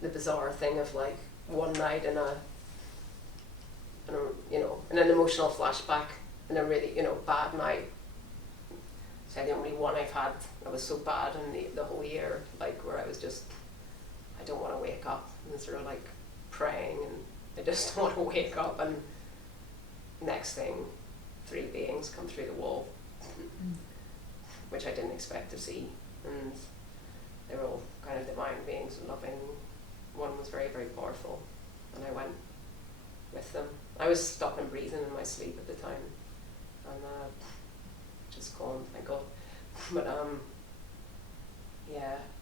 the bizarre thing of like one night in an emotional flashback in a really, bad night. So the only one I've had that was so bad in the whole year, like where I was just, I don't want to wake up, and sort of like praying, and I just don't want to wake up, and next thing, 3 beings come through the wall, which I didn't expect to see, and they were all kind of divine beings and loving. One was very, very powerful, and I went with them. I was stopping breathing in my sleep at the time, and just gone, thank God. But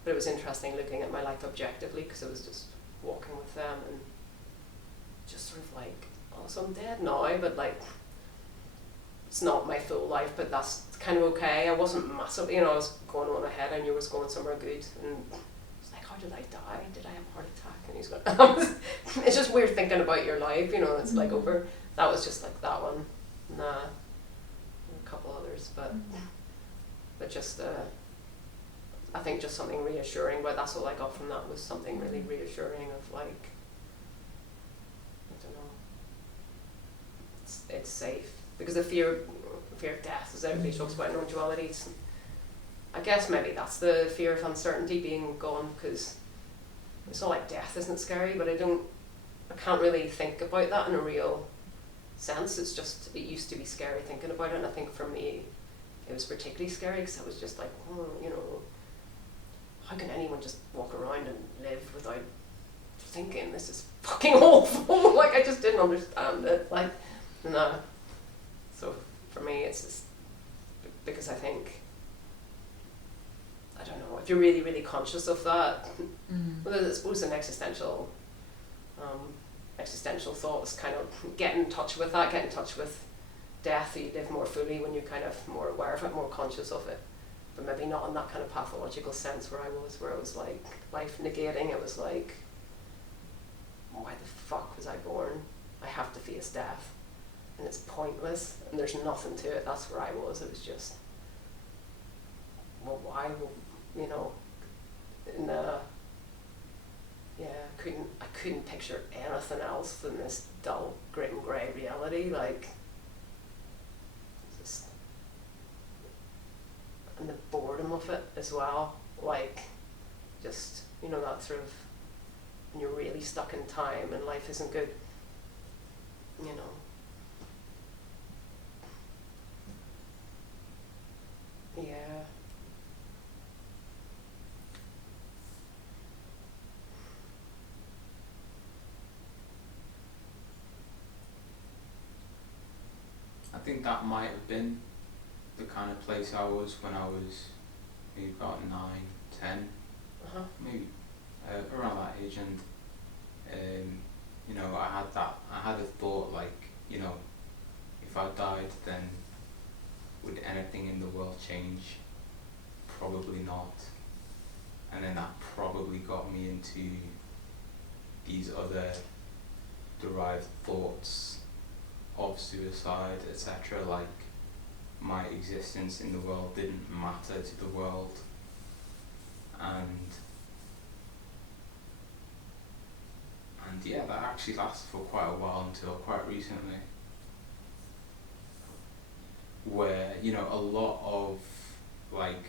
but it was interesting looking at my life objectively, because I was just walking with them and just sort of like, oh, so I'm dead now, but like, it's not my full life, but that's kind of okay. I wasn't massive, I was going on ahead, I knew I was going somewhere good, and it's like, how did I die? Did I have a heart attack? And he's going, it's just weird thinking about your life, it's like over. That was just like that one. Nah, a couple others, but just I think just something reassuring. But that's all I got from that, was something really reassuring of like, I don't know, it's safe, because the fear of death, as everybody talks about non-duality, I guess maybe that's the fear of uncertainty being gone, because it's not like death isn't scary, but I can't really think about that in a real sense. It's just, it used to be scary thinking about it, and I think for me it was particularly scary, because I was just like, how can anyone just walk around and live without thinking this is fucking awful? Like, I just didn't understand it. Like, nah. So for me, it's just because I think, I don't know, if you're really, really conscious of that, well, I suppose an existential thought is kind of get in touch with that, get in touch with death. You live more fully when you're kind of more aware of it, more conscious of it. But maybe not in that kind of pathological sense where I was like life negating. It was like, why the fuck was I born? I have to face death, and it's pointless, and there's nothing to it. That's where I was. It was just, well, why? Well, and I couldn't picture anything else than this dull, grim, grey reality. Like, just, and the boredom of it as well. Like, just, that sort of, when you're really stuck in time and life isn't good, Yeah. think that might have been the kind of place I was when I was maybe about 9, 10, maybe around that age. And you know, I had a thought like, you know, if I died, then would anything in the world change? Probably not. And then that probably got me into these other derived thoughts of suicide, etc. Like, my existence in the world didn't matter to the world, and yeah, that actually lasted for quite a while until quite recently, where, you know, a lot of, like,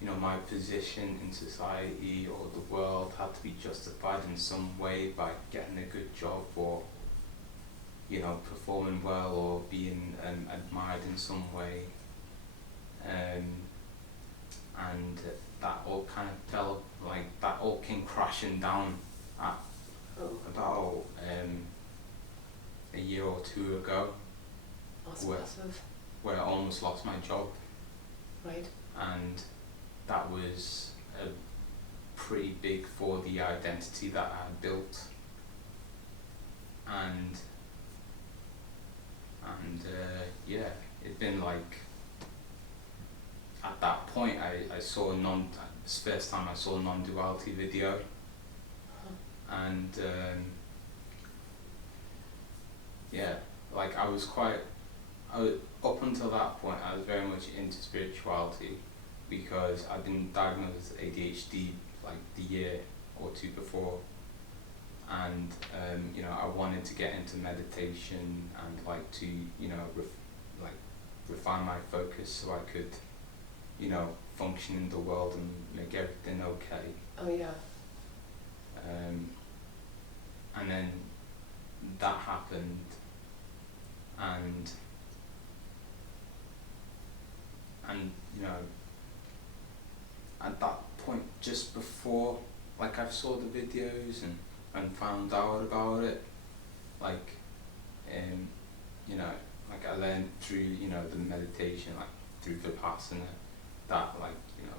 you know, my position in society or the world had to be justified in some way by getting a good job, or, you know, performing well, or being admired in some way, and that all kind of fell, like, that all came crashing down at about a year or two ago, That's where massive. I almost lost my job, Right. and that was pretty big for the identity that I had built, and yeah, it'd been like, at that point I saw this first time I saw a non-duality video, and yeah, like I was up until that point I was very much into spirituality, because I'd been diagnosed with ADHD like the year or two before, and you know, I wanted to get into meditation and like to, you know, refine my focus so I could, you know, function in the world and make everything okay. Oh yeah. And then that happened, and you know, at that point, just before, like, I saw the videos and found out about it, like, you know, like I learned through, you know, the meditation, like through Vipassana, that, like, you know,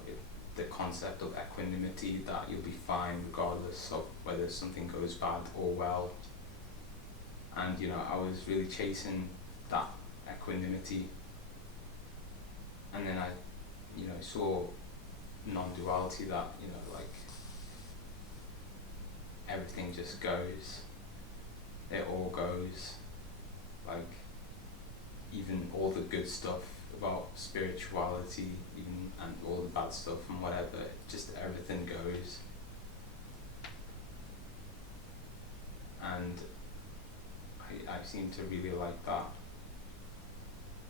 the concept of equanimity, that you'll be fine regardless of whether something goes bad or well. And, you know, I was really chasing that equanimity, and then I, you know, saw non-duality, that, you know, like, everything just goes, it all goes, like, even all the good stuff about spirituality, even, and all the bad stuff and whatever, just everything goes. And I seem to really like that,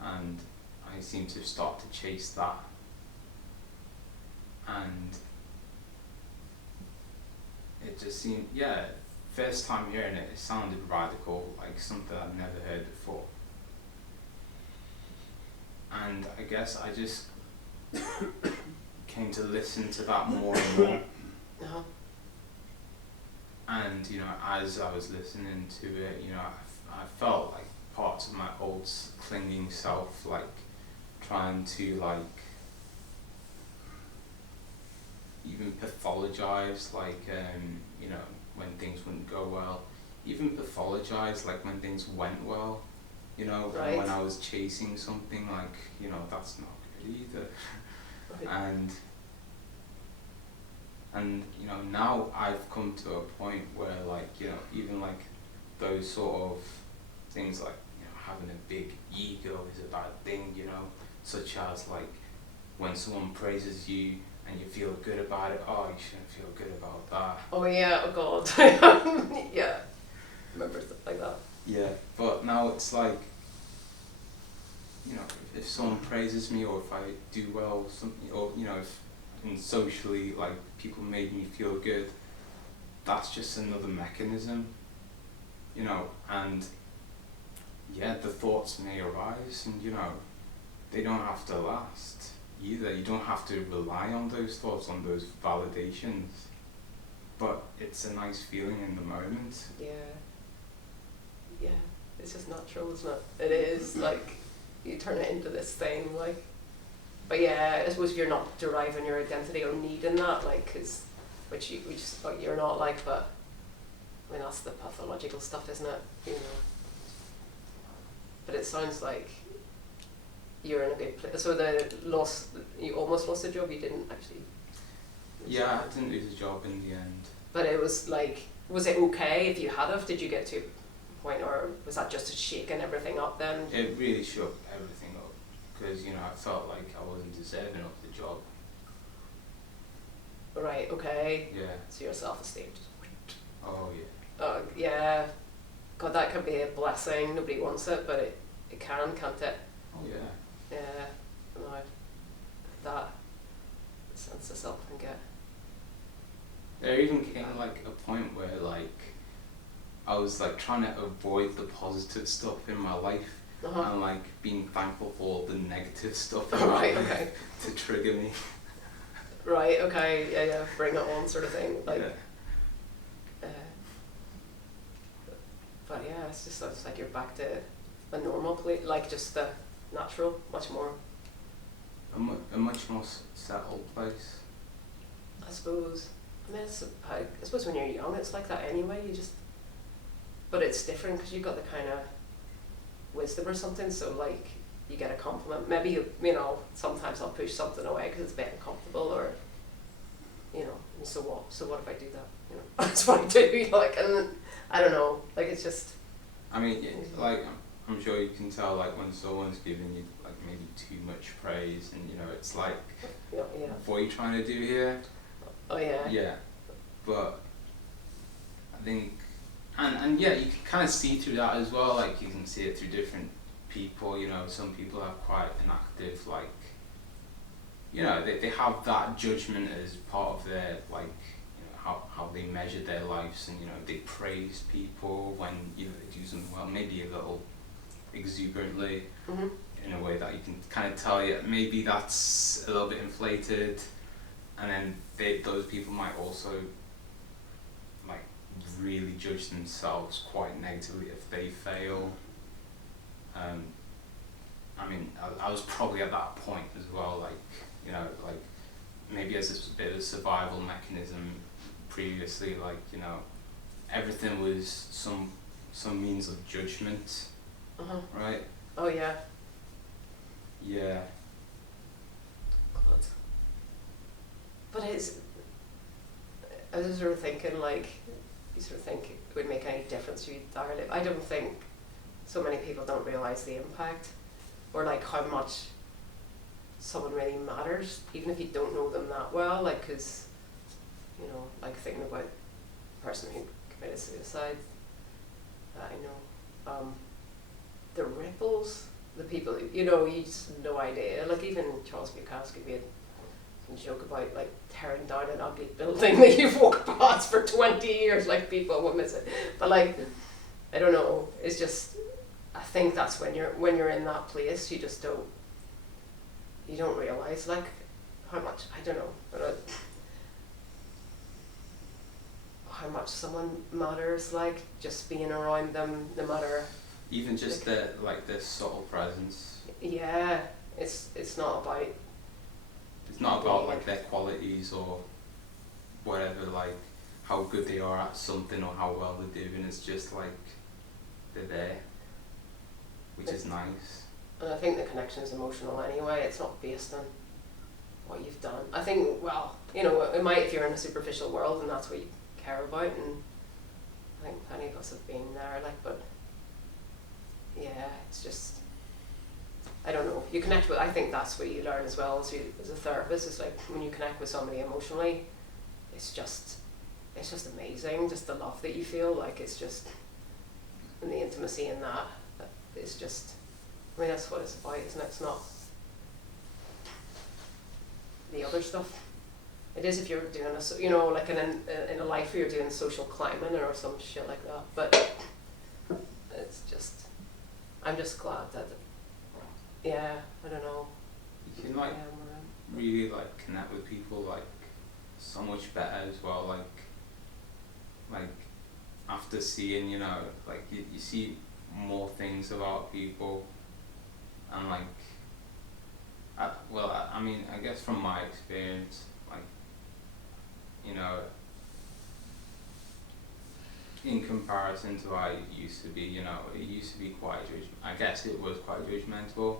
and I seem to start to chase that, and it just seemed, yeah, first time hearing it, it sounded radical, like something I've never heard before. And I guess I just came to listen to that more and more. Uh-huh. And, you know, as I was listening to it, you know, I felt like parts of my old clinging self, like, trying to, like, even pathologize, like, you know, when things wouldn't go well, even pathologize, like, when things went well, you know, right. When I was chasing something, like, you know, that's not good either. Right. And you know, now I've come to a point where, like, you know, even like those sort of things, like, you know, having a big ego is a bad thing, you know, such as, like, when someone praises you and you feel good about it, oh, you shouldn't feel good about that. Oh yeah, oh god. Yeah. Remember stuff like that. Yeah, but now it's like, you know, if someone praises me, or if I do well, something, or, you know, if socially, like, people made me feel good, that's just another mechanism, you know, and yeah, the thoughts may arise, and, you know, they don't have to last either. You don't have to rely on those thoughts, on those validations, but it's a nice feeling in the moment. Yeah. Yeah. It's just natural, isn't it? It is, like, you turn it into this thing, like. But yeah, I suppose you're not deriving your identity or needing that, like, which you're not like, but I mean that's the pathological stuff, isn't it? You know. But it sounds like you're in a good place. So you almost lost a job. You didn't actually. Yeah, I didn't lose a job in the end. But it was like, was it okay if you had have? Did you get to a point, or was that just shaking everything up then? It really shook everything up because I felt like I wasn't deserving of the job. Right. Okay. Yeah. So your self-esteem just. Oh yeah. Oh yeah. God, that could be a blessing. Nobody wants it, but it can, can't it? Oh yeah. Yeah. No, that sense of self can get. There even came like a point where like I was like trying to avoid the positive stuff in my life and like being thankful for all the negative stuff in my life to trigger me. Right. Okay. Yeah. Bring it on, sort of thing. Like. Yeah. But yeah, it's like you're back to a normal place, like just the natural, much more. A much more settled place. I suppose. I mean, I suppose when you're young, it's like that anyway. But it's different because you got the kind of wisdom or something. So like, you get a compliment. Maybe sometimes I'll push something away because it's a bit uncomfortable, or so what? So what if I do that? That's what I do. Like, and I don't know. Like, it's just. I mean, like I'm sure you can tell like when someone's giving you like maybe too much praise, and it's like, Yeah. what are you trying to do here? Oh yeah. Yeah, but I think, and yeah, you can kind of see through that as well. Like you can see it through different people. Some people have quite an active like. They have that judgment as part of their like. How they measure their lives, and they praise people when they do something well, maybe a little exuberantly, in a way that you can kind of tell maybe that's a little bit inflated, and then those people might also like really judge themselves quite negatively if they fail. I mean, I was probably at that point as well, like maybe as a bit of a survival mechanism. Previously, like everything was some means of judgment, right? Oh yeah. Yeah. God. But I was sort of thinking, like, you sort of think it would make any difference to you dire live. I don't think so many people don't realise the impact, or like how much someone really matters, even if you don't know them that well, like, because like thinking about the person who committed suicide that I know, the ripples, the people you just have no idea. Like even Charles Bukowski made some joke about like tearing down an ugly building that you've walked past for 20 years, like people will miss it. But like, I don't know, it's just, I think that's when you're in that place, you don't realise like how much, I don't know, how much someone matters, like just being around them, no matter. Even just like the subtle presence. Yeah, it's not about. It's not about like their qualities or whatever, like how good they are at something or how well they're doing. It's just like they're there, which is nice. And I think the connection is emotional anyway. It's not based on what you've done. I think, well, it might if you're in a superficial world and that's what you care about, and I think plenty of us have been there, like, but yeah, it's just, I don't know, you connect with, I think that's what you learn as well as a therapist, is like when you connect with somebody emotionally, it's just amazing, just the love that you feel, like it's just, and the intimacy in that is just, I mean that's what it's about, isn't it? It's not the other stuff. It is if you're doing like in a life where you're doing social climbing or some shit like that. But it's just, I'm just glad that, yeah, I don't know. You can like really like connect with people like so much better as well. Like after seeing, like you see more things about people, and like, I mean, I guess from my experience, like, you know, in comparison to how it used to be, you know, it used to be quite I guess it was quite judgmental.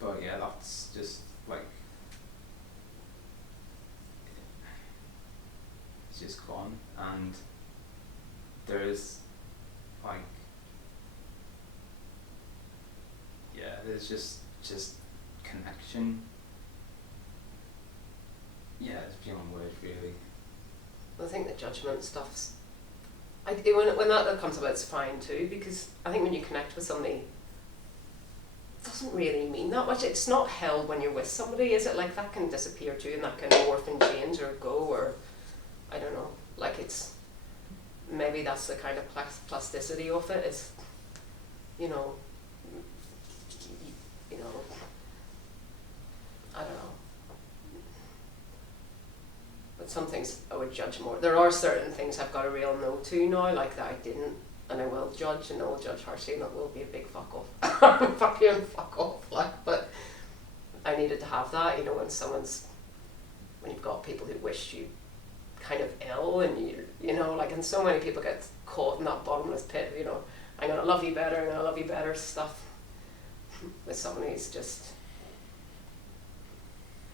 But yeah, that's just like, it's just gone, and there is like, yeah, there's just connection. Yeah, it's beyond words, really. I think the judgment stuff's, when that comes about, it's fine too, because I think when you connect with somebody, it doesn't really mean that much. It's not held when you're with somebody, is it? Like, that can disappear too, and that can morph and change or go, or I don't know. Like, it's, maybe that's the kind of plasticity of it, is, you know, I don't know. But some things I would judge more. There are certain things I've got a real no to now, like that I didn't, and I will judge, and I will judge harshly, and it will be a big fuck off. Fucking fuck off, like, but I needed to have that, you know, when you've got people who wish you kind of ill, and you know, like, and so many people get caught in that bottomless pit, you know, I'm gonna love you better stuff, with someone who's just,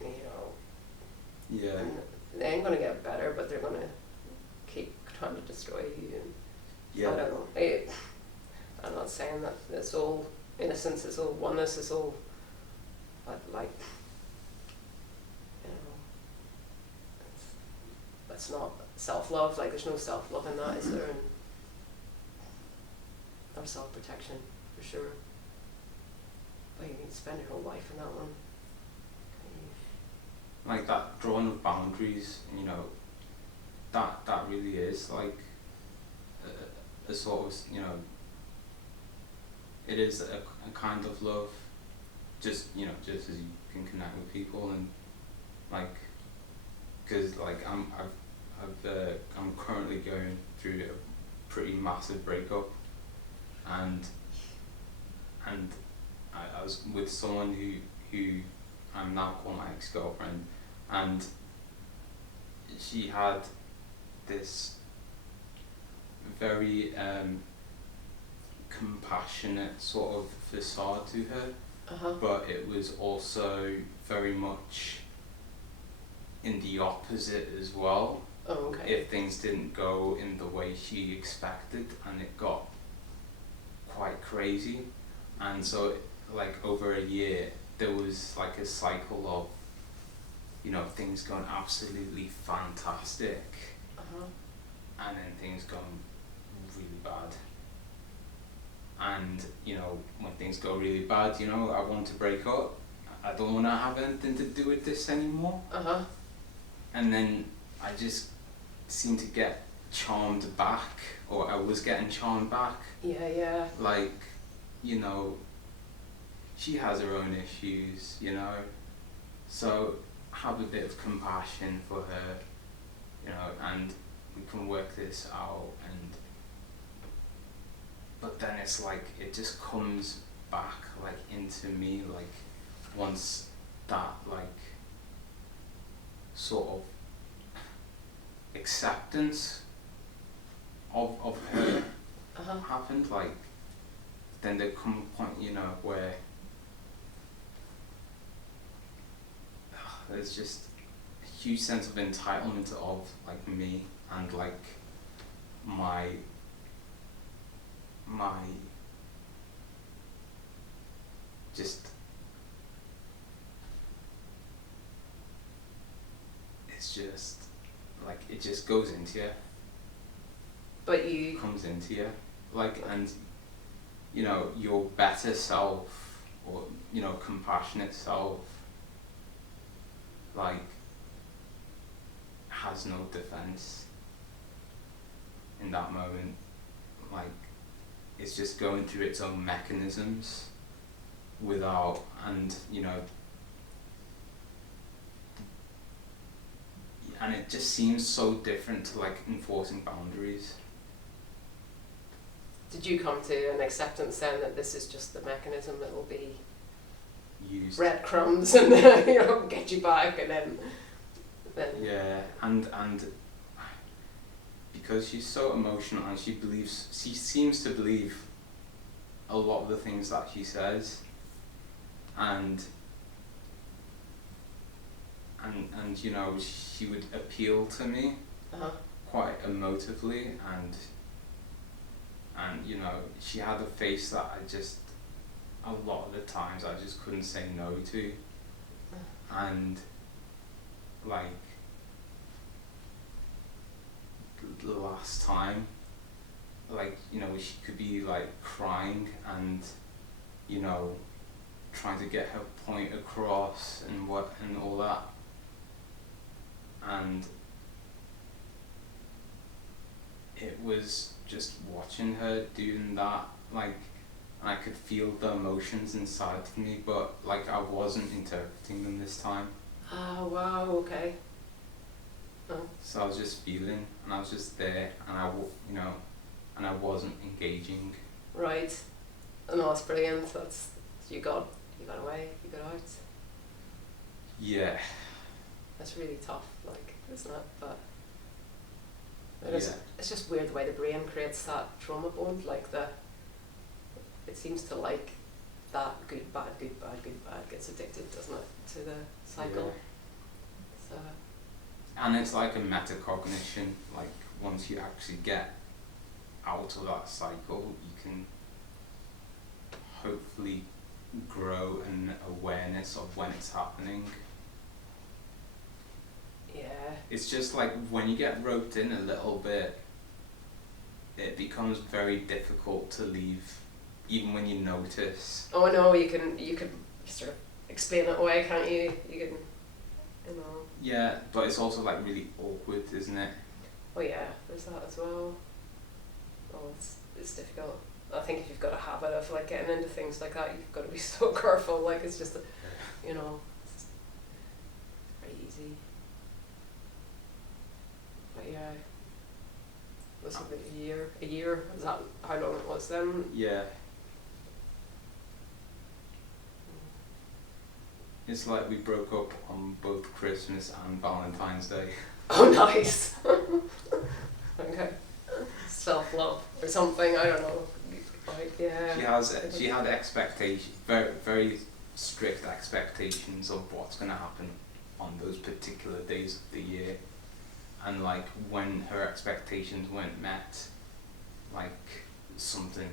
you know, Yeah. and they ain't gonna get better, but they're gonna keep trying to destroy you. And Yeah. I don't know. I'm not saying that it's all innocence, it's all oneness, it's all, but like, you know, that's not self-love. Like, there's no self-love in that, is there? And, or self-protection, for sure. But you need to spend your whole life in that one. Like that drawing of boundaries, you know, that really is like a sort of, you know, it is a kind of love, just, you know, just as you can connect with people, and like, because like I'm currently going through a pretty massive breakup, and I was with someone who I'm now calling my ex-girlfriend, and she had this very compassionate sort of facade to her, but it was also very much in the opposite as well. Oh, okay. If things didn't go in the way she expected, and it got quite crazy, and so like over a year there was like a cycle of, you know, things going absolutely fantastic, and then things going really bad. And, you know, when things go really bad, you know, I want to break up. I don't want to have anything to do with this anymore. And then I just seem to get charmed back, or I was getting charmed back. Yeah. Like, you know, she has her own issues, you know, so have a bit of compassion for her, you know, and we can work this out. And but then it's like, it just comes back like into me, like once that like sort of acceptance of her happened, like then there come a point, you know, where there's just a huge sense of entitlement of like me, and like my just, it's just like, it just goes into you, But you comes into you, like, and you know, your better self, or, you know, compassionate self, like has no defense in that moment. Like, it's just going through its own mechanisms without, and you know, and it just seems so different to like enforcing boundaries. did you come to an acceptance then that this is just the mechanism that will be used. breadcrumbs and you know, get you back, and then Yeah, and because she's so emotional and she seems to believe a lot of the things that she says, and you know, she would appeal to me quite emotively, and you know, she had a face that a lot of the times I just couldn't say no to, and like the last time, like, you know, she could be like crying and, you know, trying to get her point across and all that, and it was just watching her doing that, like, I could feel the emotions inside of me, but like I wasn't interpreting them this time. oh wow, okay. So I was just feeling, and I was just there, and and I wasn't engaging. Right. No, that's brilliant. That's you got away, you got out. Yeah. That's really tough, like, isn't it? But Yeah. it's just weird the way the brain creates that trauma bond, like it seems to like that good, bad gets addicted, doesn't it, to the cycle. So And it's like a metacognition, like once you actually get out of that cycle, you can hopefully grow an awareness of when it's happening. yeah. It's just like when you get roped in a little bit, it becomes very difficult to leave, even when you notice. Oh no, you can sort of explain it away, can't you? You can, you know. Yeah, but it's also like really awkward, isn't it? Oh yeah, there's that as well. Oh, it's difficult. I think if you've got a habit of like getting into things like that, you've got to be so careful. Like it's just, you know, it's very easy. But yeah, was it a year? A year? Is that how long it was then? Yeah. It's like we broke up on both Christmas and Valentine's Day. Oh, nice. Okay. Self-love or something. I don't know. Like, yeah. She had expectations, very very strict expectations of what's going to happen on those particular days of the year, and like when her expectations weren't met, like something's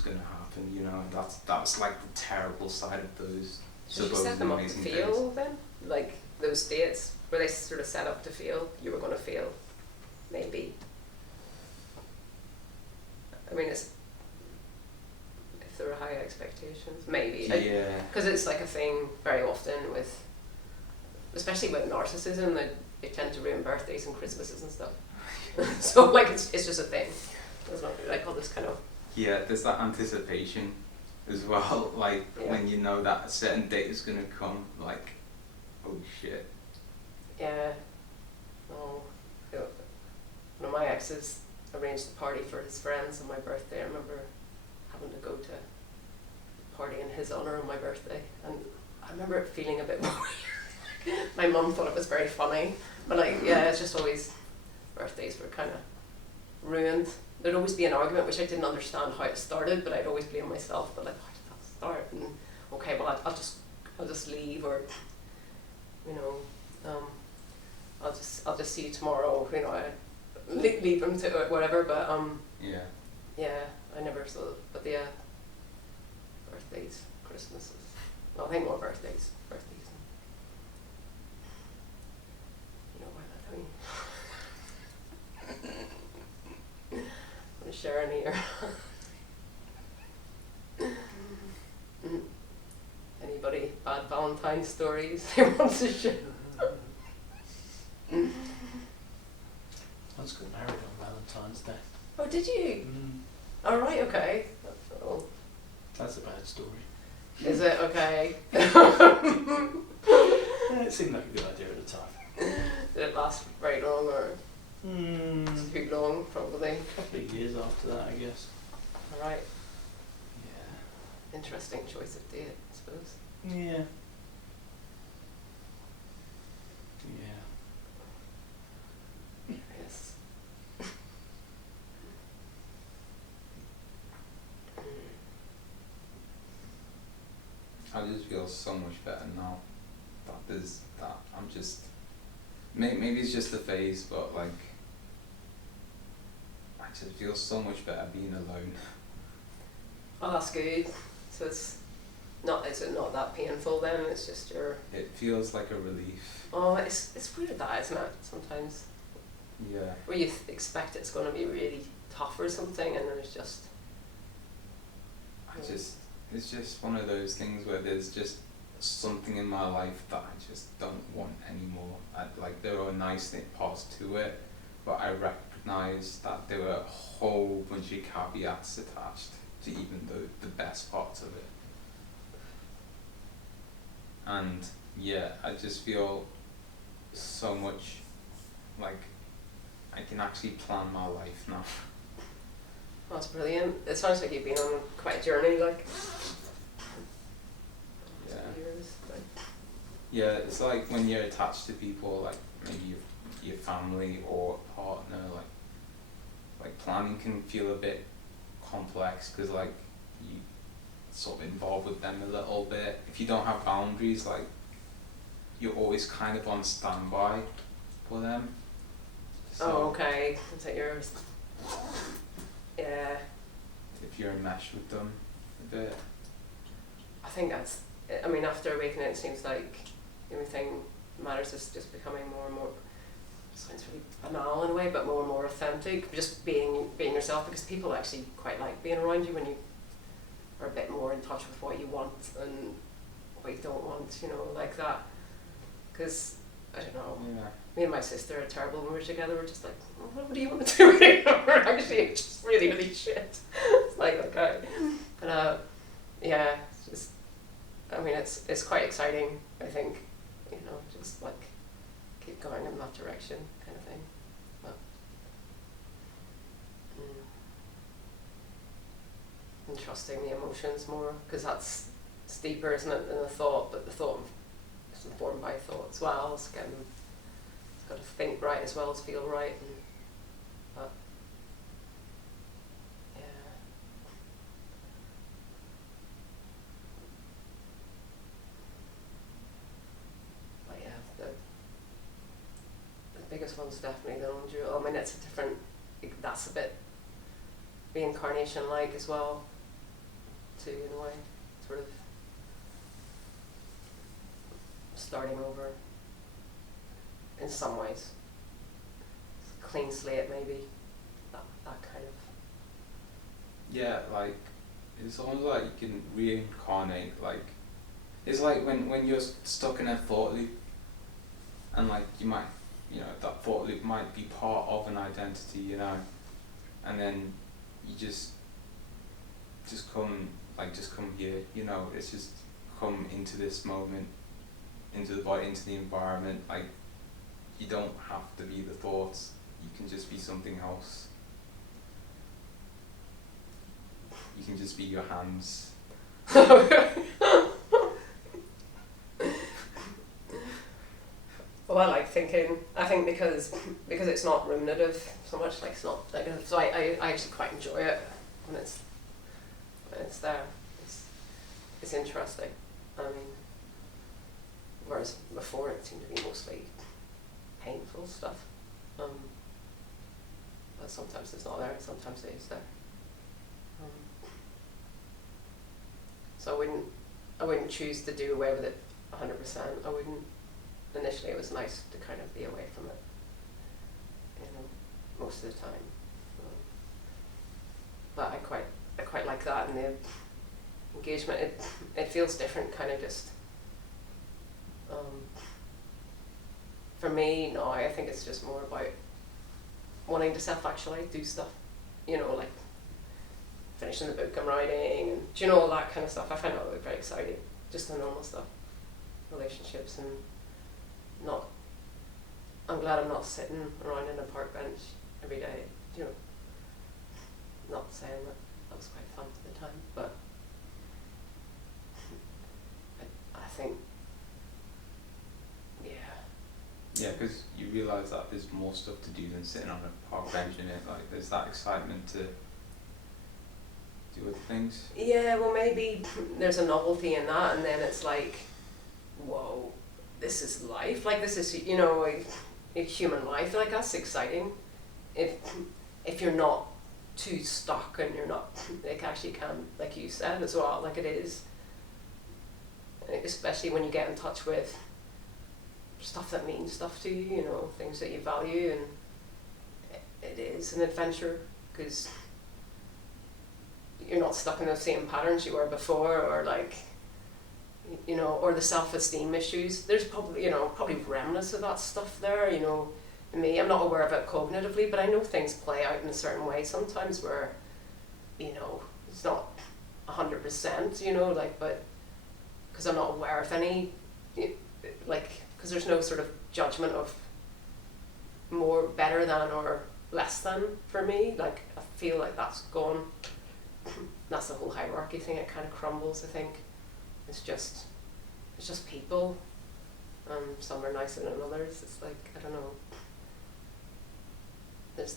going to happen, you know. And that's like the terrible side of those. So you set them up to feel then? Like those dates, were they sort of set up to feel you were going to feel? Maybe. I mean, if there were high expectations, maybe. Yeah. Because it's like a thing very often with, especially with narcissism, that they tend to ruin birthdays and Christmases and stuff. So like it's just a thing. There's not like all this kind of. Yeah, there's that anticipation as well, like when you know that a certain date is gonna come, like, oh shit. Yeah. Oh. One of my exes arranged a party for his friends on my birthday. I remember having to go to a party in his honour on my birthday, and I remember it feeling a bit weird. My mum thought it was very funny, but like, yeah, it's just always, birthdays were kind of ruined. There'd always be an argument, which I didn't understand how it started, but I'd always blame myself. But like, how did that start? And okay, well, I'll just leave, or you know, I'll just see you tomorrow. You know, I leave him to it, whatever. But yeah, I never saw. But yeah, birthdays, Christmases. Well, I think more birthdays. You know why that? I mean. I'm sharing here. Anybody bad Valentine stories they want to share? I just got married on Valentine's Day. Oh, did you? All right, okay. That's a bad story. Is it okay? Yeah, it seemed like a good idea at the time. Did it last very long, or too long? Probably. A couple of years after that, I guess. Alright, Yeah. interesting choice of date, I suppose. Yeah. Yeah. Yes. I just feel so much better now that there's that. I'm just maybe it's just a phase, but like I just feel so much better being alone. Oh, that's good. So is it not that painful then? It's just your, It feels like a relief. oh, it's weird that, isn't it? Sometimes. Yeah. Where you expect it's going to be really tough or something, and then it's just. It's just one of those things where there's just something in my life that I just don't want anymore. Like there are nice parts to it, but I recognise that there were a whole bunch of caveats attached to even the best parts of it. And yeah, I just feel so much like I can actually plan my life now. That's brilliant. It sounds like you've been on quite a journey, like. Yeah. Years, like. Yeah, it's like when you're attached to people, like maybe your family or partner, like planning can feel a bit complex because like you sort of involved with them a little bit. If you don't have boundaries, like you're always kind of on standby for them. So Oh, okay. Is that yours? Yeah. if you're enmeshed with them a bit. I think that's. I mean, after awakening, it seems like the only thing that matters is just becoming more and more. Sounds really banal in a way, but more and more authentic. Just being yourself, because people actually quite like being around you when you are a bit more in touch with what you want and what you don't want. You know, like that. Because I don't know. Yeah. Me and my sister are terrible when we're together. We're just like, oh, what do you want to do? We're actually just really, really shit. It's like, okay. But yeah, it's just, I mean, it's quite exciting, I think, you know, just like keep going in that direction kind of thing. But, and trusting the emotions more, because it's deeper, isn't it, than the thought, but the thought is informed by thought as well. It's got to think right as well as feel right, and but yeah. But yeah, the biggest one's definitely the non-dual. I mean, it's a different. That's a bit reincarnation like as well, too, in a way, sort of starting over. In some ways, clean slate maybe, that kind of. Yeah, like it's almost like you can reincarnate. Like it's like when you're stuck in a thought loop, and like you might, you know, that thought loop might be part of an identity, you know, and then you just come here, you know. It's just come into this moment, into the body, into the environment. Like you don't have to be the thoughts. You can just be something else. You can just be your hands. Well, I like thinking. I think because it's not ruminative so much. Like it's not negative. So I actually quite enjoy it when it's there. It's interesting. I mean, whereas before it seemed to be mostly painful stuff. But sometimes it's not there. Sometimes it is there. So I wouldn't choose to do away with it 100%. I wouldn't. Initially, it was nice to kind of be away from it, you know, most of the time. But I quite like that, and the engagement. It feels different, kind of just. For me, no, I think it's just more about wanting to self-actualize, do stuff, you know, like finishing the book I'm writing, and do you know, all that kind of stuff. I find that really very exciting, just the normal stuff, relationships, and not. I'm glad I'm not sitting around in a park bench every day, you know. Not saying that was quite fun at the time. But I think, yeah. Yeah, because you realise that there's more stuff to do than sitting on a park bench in it. Like, there's that excitement to do other things. Yeah, well, maybe there's a novelty in that, and then it's like, whoa, this is life. Like, this is, you know, a human life. Like, that's exciting. If you're not too stuck and you're not, like, actually can, like you said as well, like it is. Especially when you get in touch with stuff that means stuff to you, you know, things that you value, and it is an adventure because you're not stuck in the same patterns you were before, or like, you know, or the self-esteem issues. There's probably, you know, probably remnants of that stuff there, you know. Me, I'm not aware of it cognitively, but I know things play out in a certain way sometimes where, you know, it's not 100%, you know, like, but because I'm not aware of any, like, because there's no sort of judgment of more, better than or less than for me. Like, I feel like that's gone. That's the whole hierarchy thing. It kind of crumbles, I think. It's just people. Some are nicer than others. It's like, I don't know.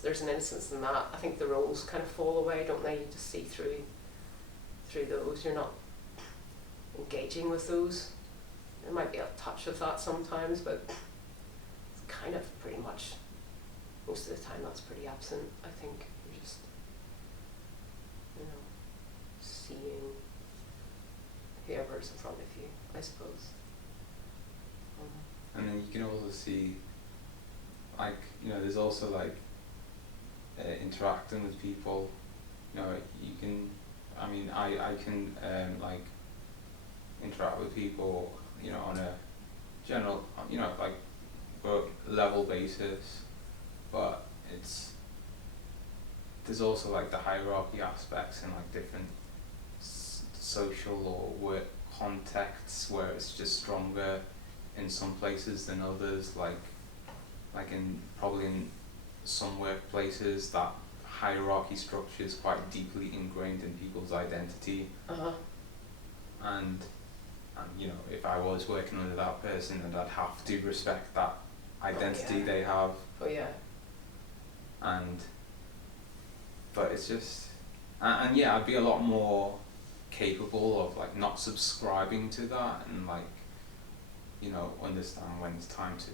There's an innocence in that. I think the roles kind of fall away, don't they? You just see through those. You're not engaging with those. There might be a touch of that sometimes, but it's kind of pretty much, most of the time that's pretty absent, I think. You're just, you know, seeing whoever's in front of you, I suppose. And then you can also see, like, you know, there's also like interacting with people. You know, you can, I mean, I can like interact with people, you know, on a general, you know, like work level basis, but there's also like the hierarchy aspects in like different social or work contexts where it's just stronger in some places than others, like probably in some workplaces that hierarchy structure is quite deeply ingrained in people's identity. And you know, if I was working under that person, then I'd have to respect that identity they have. Oh yeah. But it's just, and yeah, I'd be a lot more capable of like not subscribing to that, and like, you know, understand when it's time to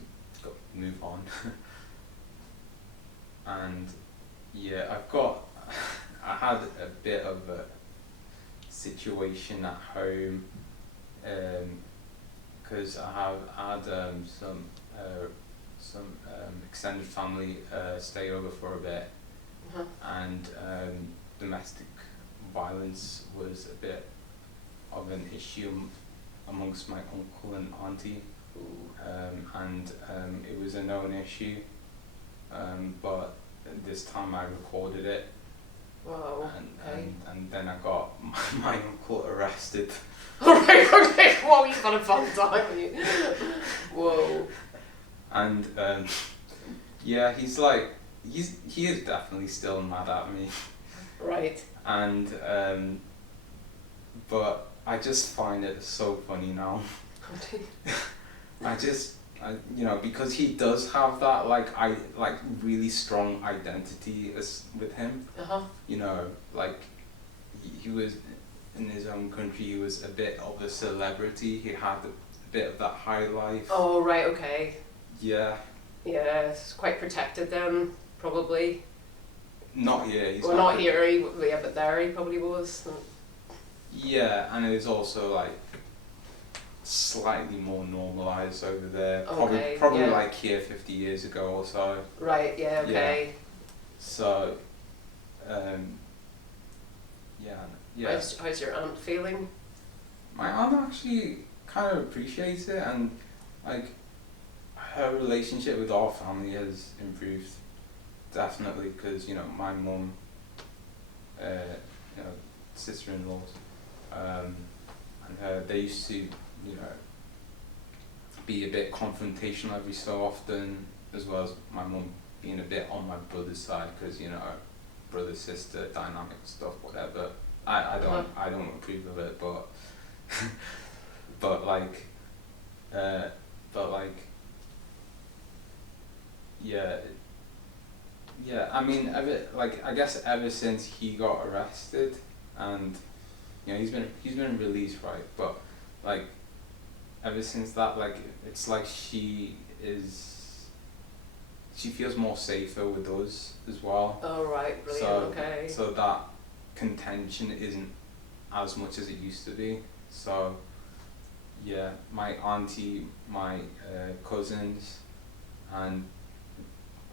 move on. And yeah, I had a bit of a situation at home, because I had some extended family stay over for a bit, and domestic violence was a bit of an issue amongst my uncle and auntie, and it was a known issue, but this time I recorded it. Wow. And then I got my uncle arrested. Alright, okay, whoa, you've had a fun time, haven't you? Whoa. And yeah, he is definitely still mad at me. Right. And but I just find it so funny now. You know, because he does have that like really strong identity with him. You know, like he was in his own country. He was a bit of a celebrity. He had a bit of that high life. Oh right, okay. Yeah. Yeah, it's quite protected then, probably. Not here. Well, not here. Yeah, but there he probably was. Yeah, and it's also like slightly more normalised over there. Okay, probably yeah. like here 50 years ago or so. Right. Yeah. Okay. Yeah. So, yeah. How's your aunt feeling? My aunt actually kind of appreciates it, and like her relationship with our family has improved definitely, because you know my mum, you know, sister-in-laws, and her, they used to, you know, be a bit confrontational every so often, as well as my mum being a bit on my brother's side, because you know brother sister dynamic stuff, whatever. I don't approve of it, but but like yeah. I mean, I guess ever since he got arrested, and you know he's been released, right? But like ever since that, like it's like she feels more safer with us as well. Oh right, brilliant. So, Okay. So that contention isn't as much as it used to be. So yeah, my auntie, my cousins, and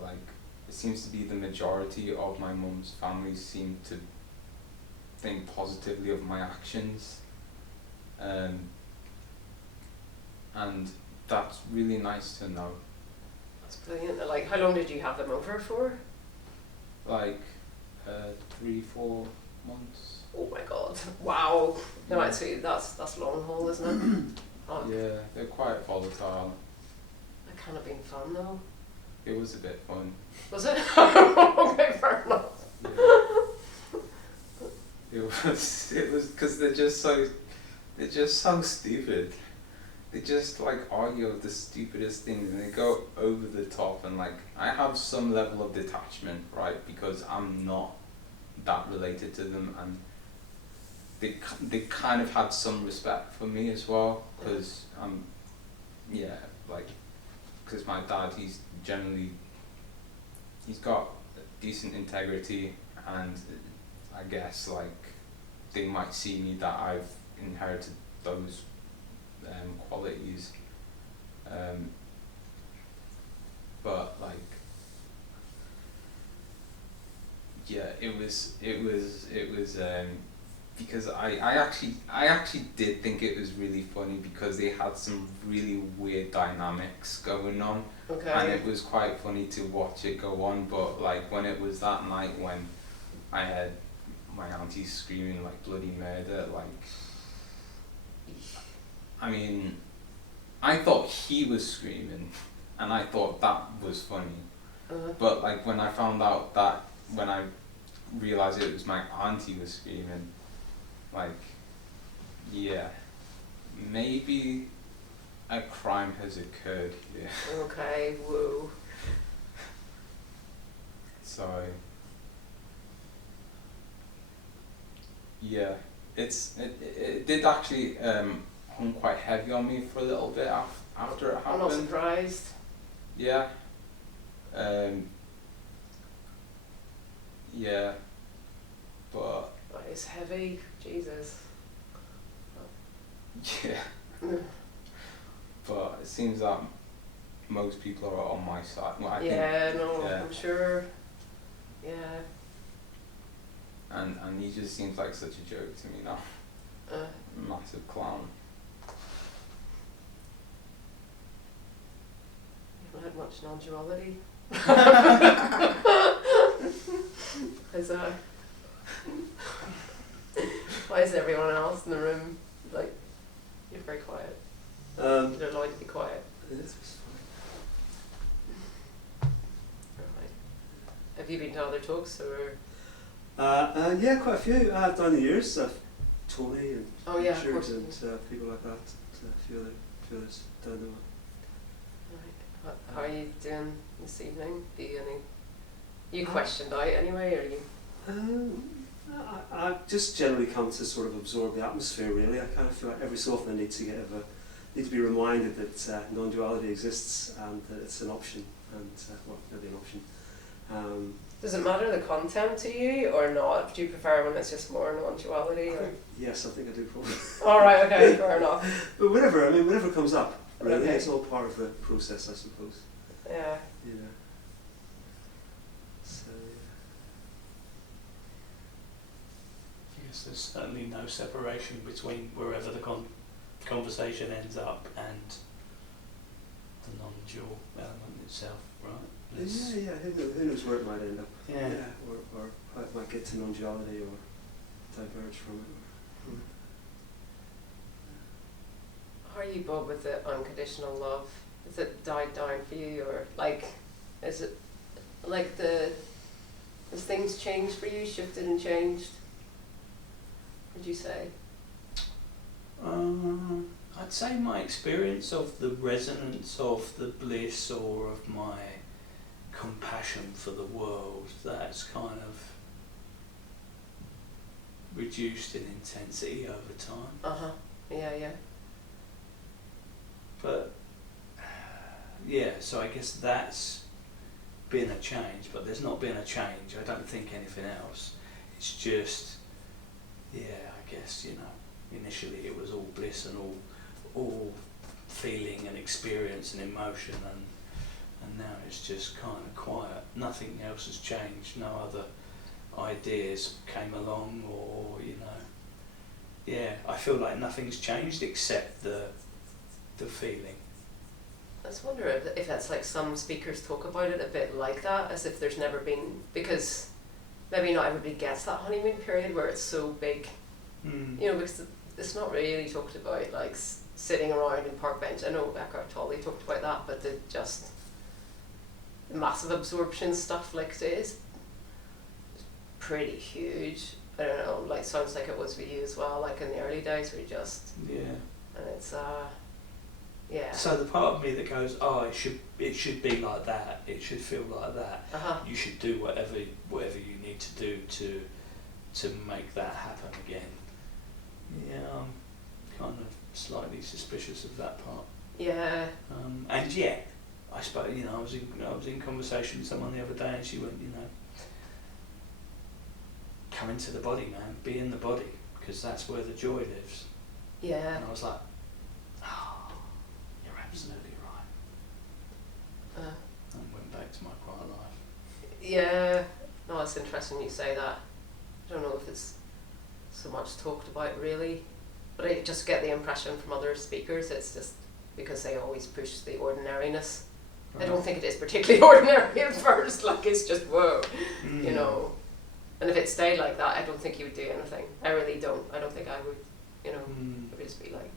like it seems to be the majority of my mum's family seem to think positively of my actions, and that's really nice to know. That's brilliant. Like, how long did you have them over for? Like 3-4 months. Oh my god! Wow. No, Yeah. actually, that's long haul, isn't it? Oh, Yeah, they're quite volatile. that kind of been fun though. It was a bit fun. Was it? Okay, fair enough. Yeah. It was because they're just so stupid. They just like argue of the stupidest things, and they go over the top, and like I have some level of detachment, right, because I'm not that related to them, and they kind of had some respect for me as well, because because my dad, he's got decent integrity, and I guess like they might see me that I've inherited those qualities, but like yeah, it was because I actually did think it was really funny, because they had some really weird dynamics going on, Okay. and it was quite funny to watch it go on. But like when it was that night when I had my auntie screaming like bloody murder, like I mean, I thought he was screaming, and I thought that was funny. But like when I found out that, when I realized it was my auntie was screaming, like, yeah, maybe a crime has occurred here. Okay, woo. So yeah, it did actually hung quite heavy on me for a little bit after it I'm happened. not surprised. Yeah. Yeah. But That is heavy. Jesus. yeah. But it seems that most people are on my side. Well, I think, yeah. I'm sure. Yeah. And he just seems like such a joke to me now. Massive clown. You haven't had much non-duality. Is why is everyone else in the room like, you're very quiet? You're allowed to be quiet. This was Right. Have you been to other talks or? fun. Yeah, quite a few. Down the years, Tony and Oh yeah, of Richard course. and people like that. A few others down the way. Right. How are you doing this evening? Do you you questioned out anyway, or you? I just generally come to sort of absorb the atmosphere. Really, I kind of feel like every so often I need to be reminded that non-duality exists and that it's an option, and well, maybe an option. Does it matter the content to you or not? Do you prefer when it's just more non-duality? Or? Yes, I think I do probably. All right, okay, fair enough. But whatever comes up, really, Okay. it's all part of the process, I suppose. Yeah. You know. So I guess there's certainly no separation between wherever the conversation ends up and the non-dual element itself, right? It's- yeah. Who knows where it might end up? Yeah. Or how it might get to non-duality or diverge from it. How are you, Bob, with the unconditional love? Has it died down for you, or like, is it like the Has things changed for you, shifted and changed? Would you say? I'd say my experience of the resonance of the bliss or of my compassion for the world, that's kind of reduced in intensity over time. Yeah. But yeah, so I guess that's been a change, but there's not been a change. I don't think anything else. It's just, yeah, I guess, you know, initially it was all bliss and all feeling and experience and emotion, and now it's just kind of quiet. Nothing else has changed. No other ideas came along, or, you know, yeah, I feel like nothing's changed except the feeling. I just wonder if that's like some speakers talk about it a bit like that, as if there's never been, because maybe not everybody gets that honeymoon period where it's so big, you know, because it's not really talked about, like sitting around in park bench. I know Eckhart Tolle talked about that, but the massive absorption stuff like is pretty huge. I don't know, like sounds like it was for you as well, like in the early days where you just, Yeah. and it's yeah. So the part of me that goes, oh, it should be like that. It should feel like that. You should do whatever you need to do to make that happen again. Yeah, I'm kind of slightly suspicious of that part. Yeah. And yet, I suppose, you know, I was in conversation with someone the other day, and she went, you know, come into the body, man. Be in the body, because that's where the joy lives. Yeah. And I was like, oh, you're absolutely right. And went back to my quiet life. Yeah. No, it's interesting you say that. I don't know if it's so much talked about really, but I just get the impression from other speakers it's just because they always push the ordinariness. I don't think it is particularly ordinary at first, like it's just whoa, you know. And if it stayed like that, I don't think you would do anything. I really don't. I don't think I would, you know, it would just be like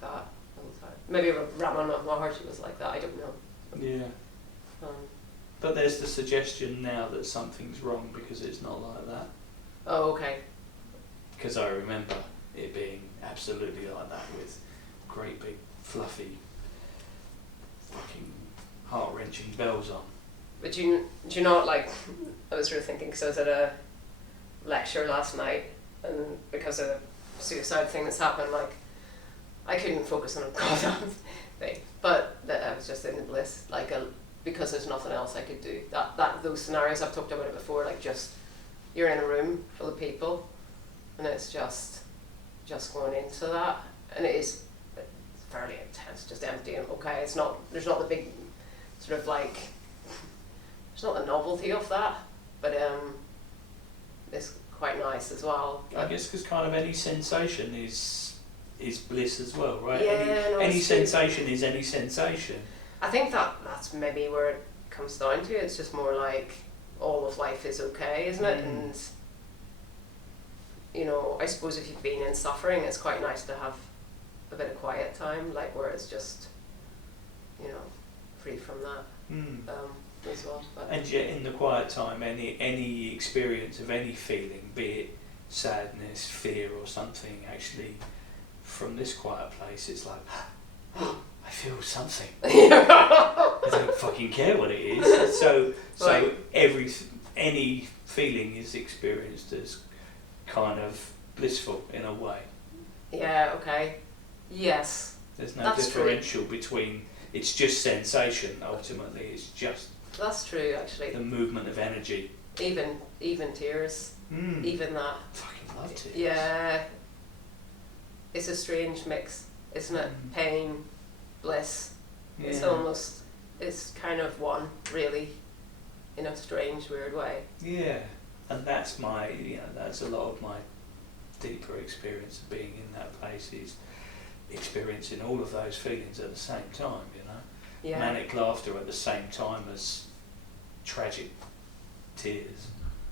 that all the time. Maybe Ramana Maharshi was like that, I don't know. Yeah. But there's the suggestion now that something's wrong because it's not like that. Oh, okay. Because I remember it being absolutely like that, with great big fluffy fucking heart-wrenching bells on. But do you know, like, I was really thinking, because I was at a lecture last night, and because of the suicide thing that's happened, like, I couldn't focus on a goddamn thing, but I was just in the bliss, like, because there's nothing else I could do. Those scenarios, I've talked about it before, like, just, you're in a room full of people, and it's just going into that, and it's fairly intense, just empty, and okay, there's not the big, sort of like, there's not the novelty of that, but it's quite nice as well. I guess because kind of any sensation is bliss as well, right? Yeah, any sensation is any sensation. I think that's maybe where it comes down to. It's just more like all of life is okay, isn't it? And you know, I suppose if you've been in suffering, it's quite nice to have a bit of quiet time, like where it's just, you know, free from that. As well. But and yet in the quiet time, any experience of any feeling, be it sadness, fear or something, actually from this quiet place it's like, oh, I feel something. I don't fucking care what it is. So right. Any feeling is experienced as kind of blissful in a way. Yeah, okay. Yes. There's no That's differential between, it's just sensation ultimately, it's just that's true, actually. the movement of energy. Even tears. Even that. Fucking love tears. Yeah. It's a strange mix, isn't it? Pain, bliss. Yeah. It's kind of one, really, in a strange, weird way. Yeah. And that's that's a lot of my deeper experience of being in that place, is experiencing all of those feelings at the same time, you know. Yeah. Manic laughter at the same time as tragic tears.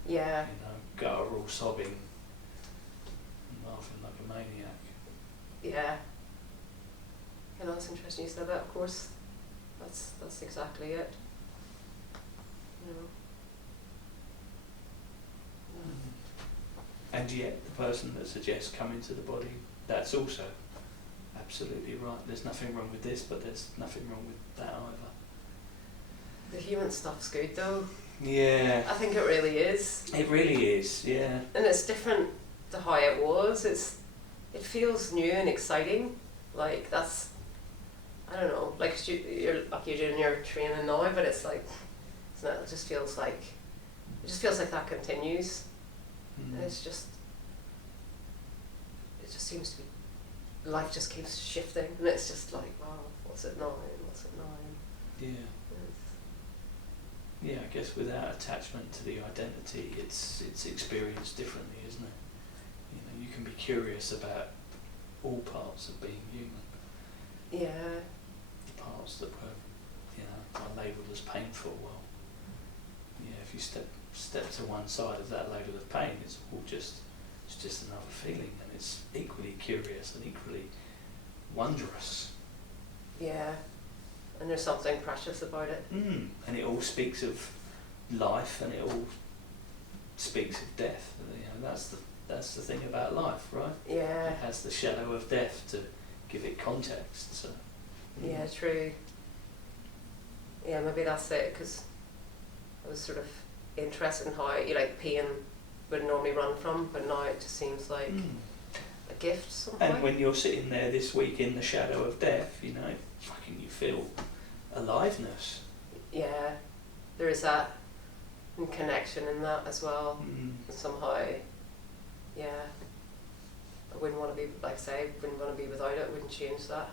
Yeah. You know, guttural sobbing, and laughing like a maniac. Yeah. You know, it's interesting you said that, of course. That's exactly it. you know. And yet, the person that suggests coming to the body, that's also absolutely right. There's nothing wrong with this, but there's nothing wrong with that either. The human stuff's good though. Yeah. I think it really is. It really is, yeah. And it's different to how it was. It feels new and exciting. Like that's, I don't know, like you're doing your training now, but it's like, it's not, it just feels like that continues. Mm. And it just seems to be, life just keeps shifting, and it's just like, wow, what's it now, and what's it now? Yeah. Yeah, I guess without attachment to the identity, it's experienced differently, isn't it? You know, you can be curious about all parts of being human. Yeah. The parts that were, you know, are labelled as painful. Well, yeah, if you step to one side of that label of pain, it's just another feeling, and it's equally curious and equally wondrous. Yeah. And there's something precious about it. And it all speaks of life, and it all speaks of death. You know, that's the thing about life, right? Yeah. It has the shadow of death to give it context. So. Yeah, true. Yeah, maybe that's it, because I was sort of interested in how pain would normally run from, but now it just seems like a gift somehow. And when you're sitting there this week in the shadow of death, you know, fucking you feel aliveness. Yeah, there is that connection in that as well. And somehow, yeah, I wouldn't want to be, like I say, wouldn't want to be without it, wouldn't change that.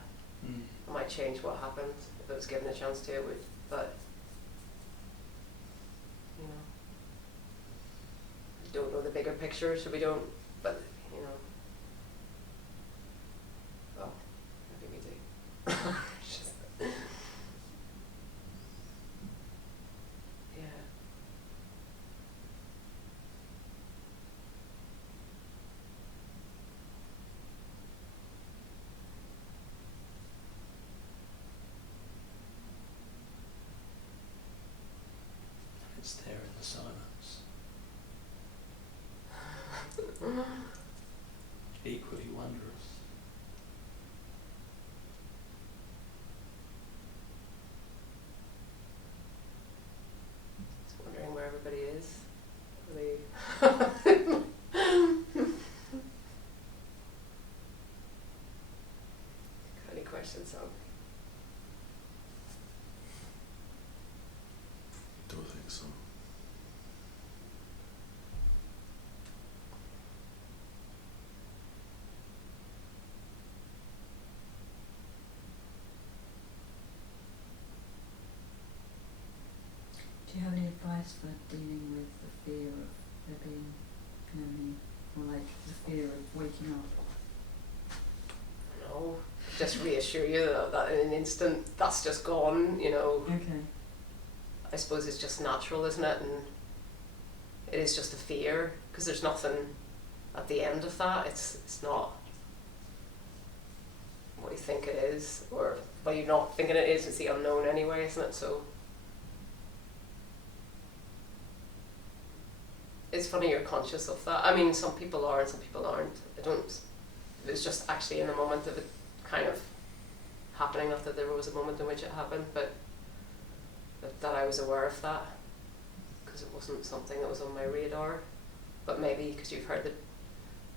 I might change what happened if I was given a chance to, it would, but, you know, we don't know the bigger picture, so we don't, but, you know, well, maybe we do. Just, yeah. It's there in the silence. Equally wondrous. Just wondering where everybody is. Really. Got any questions on? Don't think so. Do you have any advice for dealing with the fear of there being, you know, any, or like the fear of waking up? No, just reassure you that in an instant that's just gone, you know. Okay. I suppose it's just natural, isn't it? And it is just a fear, because there's nothing at the end of that. It's not what you think it is, or what you're not thinking it is. It's the unknown anyway, isn't it? So it's funny you're conscious of that. I mean, some people are and some people aren't. I don't. It was just actually in the moment of it kind of happening, not that there was a moment in which it happened, but that I was aware of that, because it wasn't something that was on my radar. But maybe because you've heard the,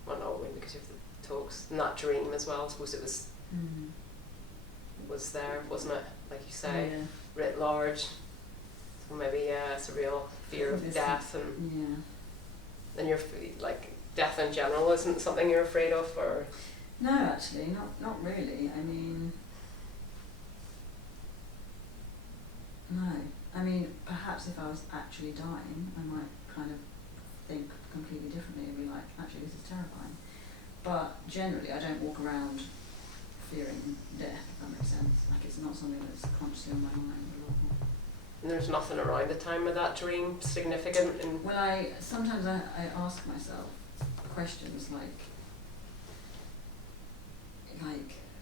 well, no, maybe because you've the talks, and that dream as well. I suppose it was there, wasn't it? Like you say, Yeah. writ large. So maybe it's a real fear of death, and Yeah. you're like death in general isn't something you're afraid of, or No, actually, not really. I mean, no. I mean, perhaps if I was actually dying, I might kind of think completely differently and be like, actually, this is terrifying. But generally, I don't walk around fearing death, if that makes sense. Like, it's not something that's consciously on my mind a lot more. and there's nothing around the time of that dream significant. And Well, sometimes I ask myself questions like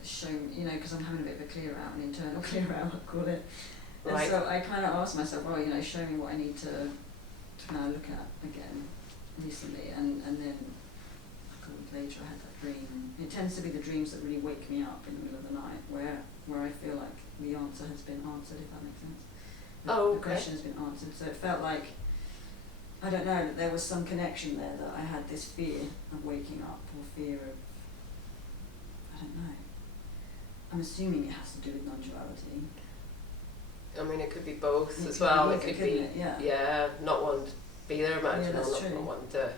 show, you know, because I'm having a bit of a clear out, an internal clear out, I call it. And Right. so I kind of asked myself, oh, you know, show me what I need to now look at again recently. And then a couple of weeks later I had that dream. It tends to be the dreams that really wake me up in the middle of the night where I feel like the answer has been answered, if that makes sense. Oh, The okay. question has been answered. So it felt like, I don't know, that there was some connection there, that I had this fear of waking up, or fear of, I don't know. I'm assuming it has to do with non-duality. I mean, it could be both It as could well. be It either, could couldn't be, it? Yeah. not wanting to be there, imagine, Yeah, that's or true. not wanting to.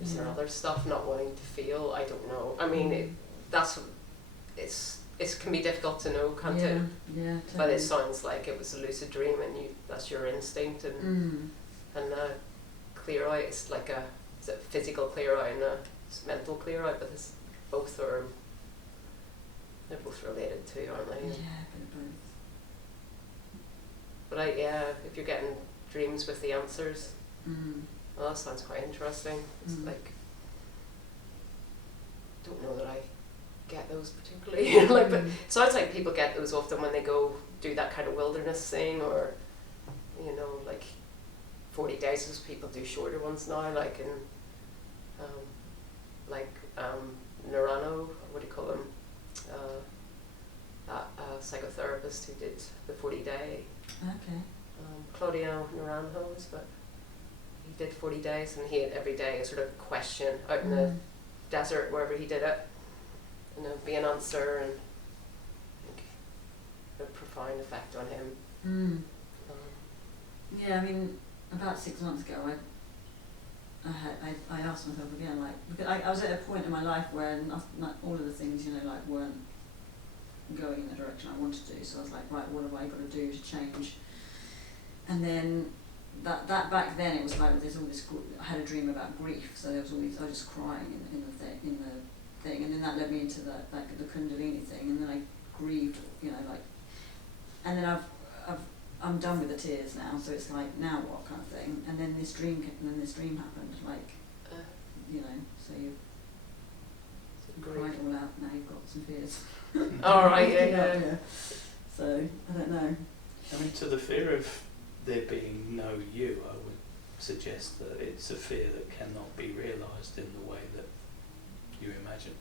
Is there Yeah. other stuff, not wanting to feel? I don't know. I mean, it can be difficult to know, can't it? Yeah, totally. But it sounds like it was a lucid dream, and that's your instinct, and clear out. It's like is it physical clear out and a mental clear out? But they're both related too, aren't they? Yeah, a bit of both. But if you're getting dreams with the answers, well, that sounds quite interesting. It's like, don't know that I get those particularly. But it sounds like people get those often when they go do that kind of wilderness thing, or like 40 days. As people do shorter ones now, like in Nerano, what do you call them? That psychotherapist who did the 40-day. Okay. Claudio Naranjo's, but he did 40 days, and he had every day a sort of question out in the desert, wherever he did it, and it would be an answer, and I think a profound effect on him. Yeah, I mean, about 6 months ago, I asked myself again, like, because I was at a point in my life where not all of the things, like, weren't going in the direction I wanted to. So I was like, right, what have I got to do to change? And then that back then it was like there's all this. I had a dream about grief, so there was all these. I was just crying in the thing, and then that led me into the Kundalini thing, and then I grieved, like, and then I'm done with the tears now, so it's like, now what, kind of thing. And then this dream happened, like, so you cried it all out. Now you've got some fears. All right, yeah. So I don't know. I mean, to the fear of there being no you, I would suggest that it's a fear that cannot be realised in the way that you imagine.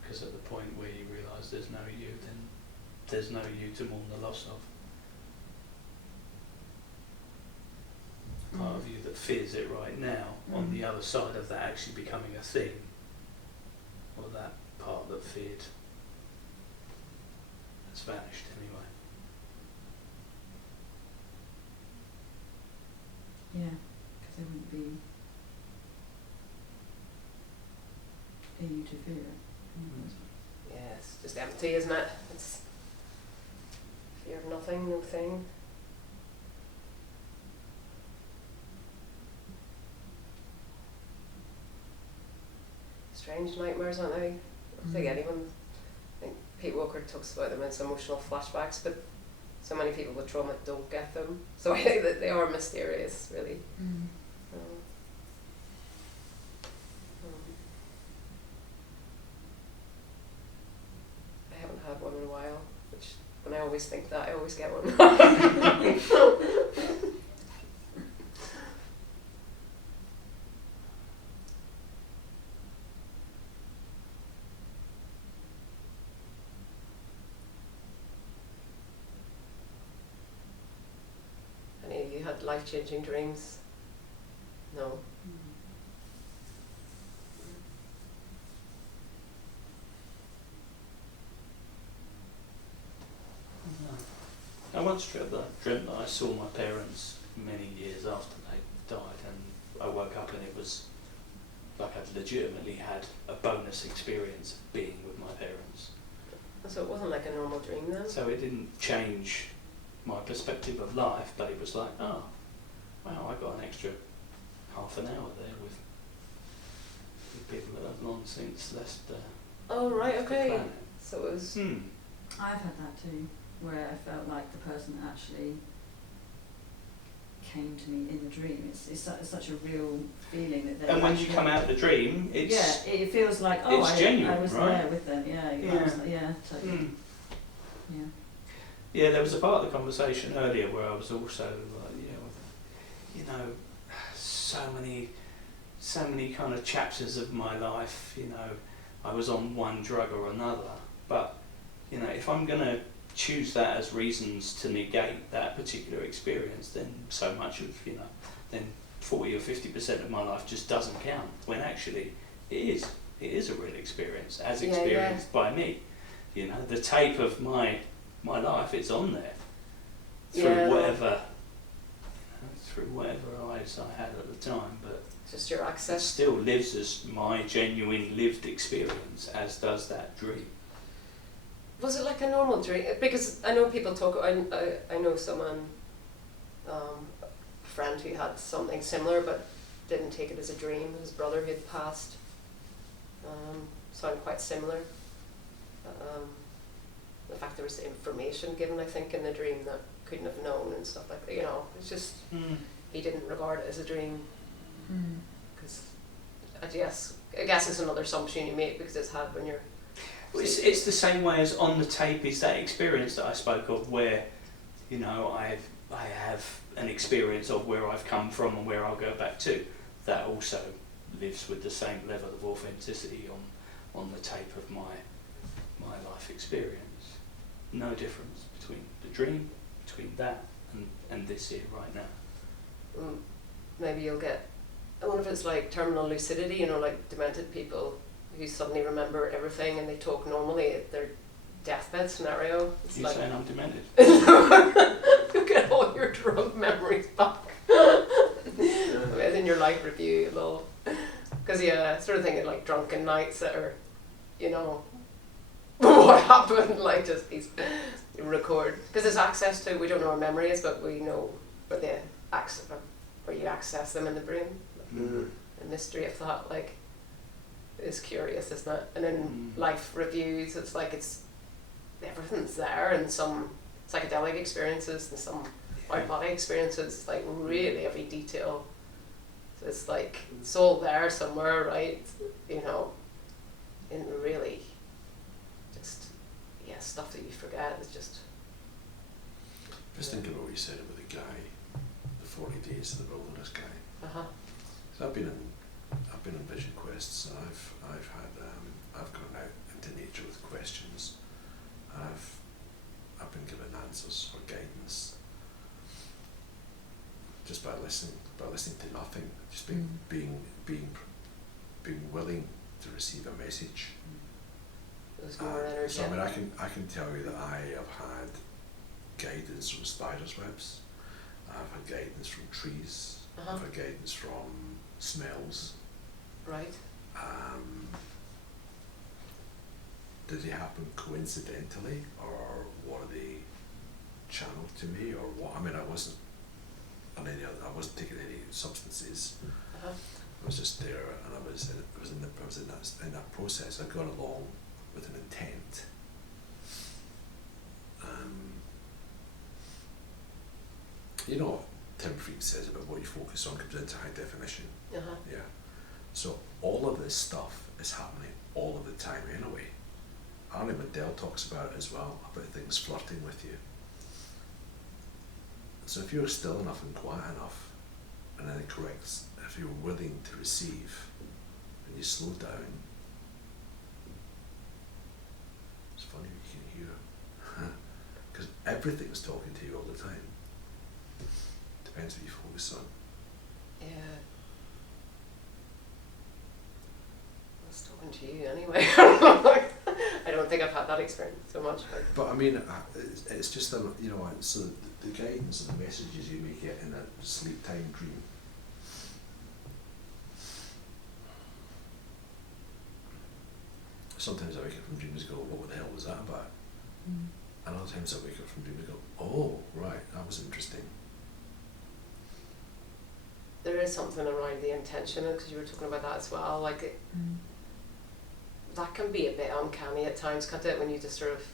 Because at the point where you realise there's no you, then there's no you to mourn the loss of. Part of you that fears it right now, on the other side of that actually becoming a thing, or that part that feared has vanished anyway. Yeah, because there wouldn't be a you to fear it. Yeah, it's just empty, isn't it? It's fear of nothing, no thing. Strange nightmares, aren't they? I don't think anyone. I think Pete Walker talks about them as emotional flashbacks, but so many people with trauma don't get them. So I think that they are mysterious, really. I haven't had one in a while, which when I always think that, I always get one. Any of you had life-changing dreams? No. I once dreamt that I saw my parents many years after they died, and I woke up and it was like I'd legitimately had a bonus experience of being with my parents. So it wasn't like a normal dream then? So it didn't change my perspective of life, but it was like, oh, wow, I got an extra half an hour there with people that have long since left Oh, right, left the okay. planet. So it was... I've had that too, where I felt like the person actually came to me in the dream. It's such a real feeling that they. And when you come out of the dream, it's it feels like it's genuine, I was right? there with them. Yeah, Yeah. I was, yeah, totally. Yeah. Yeah, there was a part of the conversation earlier where I was also like, so many kind of chapters of my life, I was on one drug or another, but, if I'm going to choose that as reasons to negate that particular experience, then so much of, then 40 or 50% of my life just doesn't count, when actually it is a real experience, as experienced by me. The tape of my life, it's on there through whatever eyes I had at the time, but Just your it access. still lives as my genuine lived experience, as does that dream. Was it like a normal dream? Because I know people talk. I know someone, a friend who had something similar, but didn't take it as a dream. His brother who had passed. Sounded quite similar. The fact there was information given, I think, in the dream that couldn't have known and stuff like that. It's just he didn't regard it as a dream. Because I guess it's another assumption you make because it's had when you're. It's the same way as on the tape is that experience that I spoke of, where I have an experience of where I've come from and where I'll go back to. That also lives with the same level of authenticity on the tape of my life experience. No difference between the dream, between that and this here right now. Maybe you'll get. I wonder if it's like terminal lucidity, like demented people who suddenly remember everything and they talk normally at their deathbed scenario. It's You're saying I'm demented? You get all your drug memories back. In your life review, because sort of thinking like drunken nights that are, what happened, like just these record, because there's access to, we don't know our memories, but we know where you access them in the brain. The mystery of that, is curious, isn't it? And in life reviews, it's like everything's there, and some psychedelic experiences and some out-body experiences, like really every detail. So it's like it's all there somewhere, right? And really, just stuff that you forget is just. Just thinking about what you said about the guy, the 40 days of the wilderness guy. So I've been on vision quests, and I've gone out into nature with questions. I've been given answers or guidance just by listening to nothing, just being willing to receive a message. There's more energy. So I can tell you that I have had guidance from spiders' webs. I've had guidance from trees. I've had guidance from smells. Right. Did they happen coincidentally, or were they channeled to me, or what? I mean, I wasn't taking any substances. I was just there, and I was in that process. I'd gone along with an intent. Tim Freak says about what you focus on comes into high definition. Yeah. So all of this stuff is happening all of the time anyway. Arnie Mandel talks about it as well, about things flirting with you. So if you're still enough and quiet enough, and then it corrects, if you're willing to receive, and you slow down, it's funny you can hear, because everything's talking to you all the time. Depends what you focus on. Yeah. It's talking to you anyway. I don't think I've had that experience so much. But I mean, it's just so the guidance and the messages you may get in a sleep time dream. Sometimes I wake up from dreams and go, what the hell was that about? And other times I wake up from dreams and go, oh, right, that was interesting. There is something around the intention, because you were talking about that as well, that can be a bit uncanny at times, can't it, when you just sort of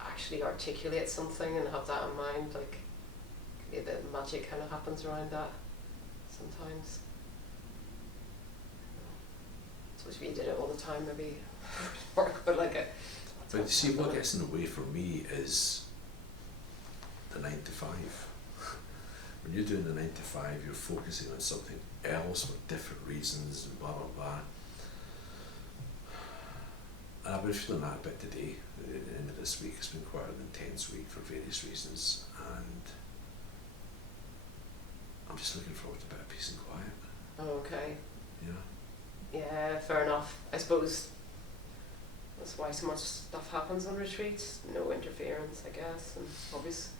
actually articulate something and have that in mind, can be a bit of magic kind of happens around that sometimes. I suppose if you did it all the time, maybe it would work, but But you see, what gets in the way for me is to 5. When you're doing the 9 to 5, you're focusing on something else for different reasons and blah blah blah. And I've been feeling that a bit today. At the end of this week, it's been quite an intense week for various reasons, and I'm just looking forward to a bit of peace and quiet. Oh, okay. Yeah. Yeah, fair enough. I suppose that's why so much stuff happens on retreats. No interference, I guess, and obviously.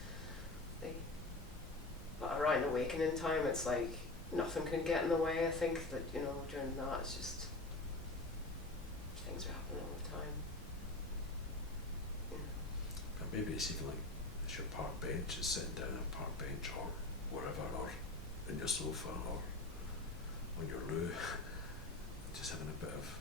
But around awakening time, it's like nothing can get in the way. I think that, you know, during that, it's just things are happening all the time. But maybe it's even like it's your park bench, is sitting down on a park bench or wherever, or in your sofa or on your loo, just having a bit of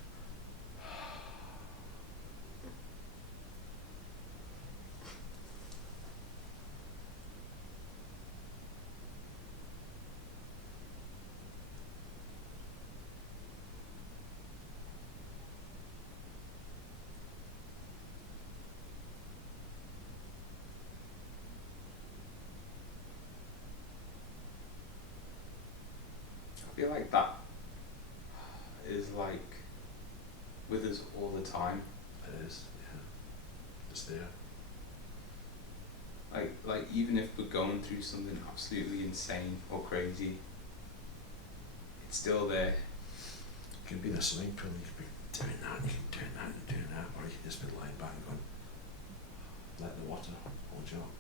I feel like that is like with us all the time. it is, yeah. It's there. Like even if we're going through something absolutely insane or crazy, it's still there. You can be in a swimming pool, you can be doing that, you can be doing that and doing that, or you can just be lying back and going, let the water hold you up.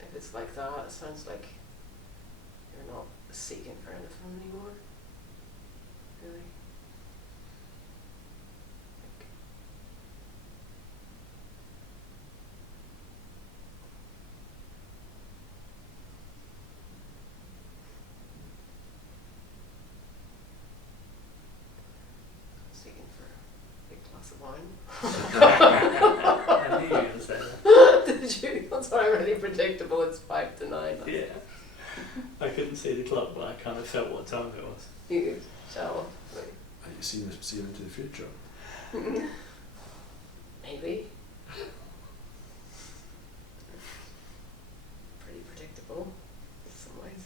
If it's like that, it sounds like you're not seeking for anything anymore. Really. Seeking for a big glass of wine. I knew you were going to say that. Did you? That's why I'm really predictable. It's 5 to 9. Yeah. I couldn't see the clock, but I kind of felt what time it was. You could tell. Are you seeing into the future? Maybe. Pretty predictable in some ways.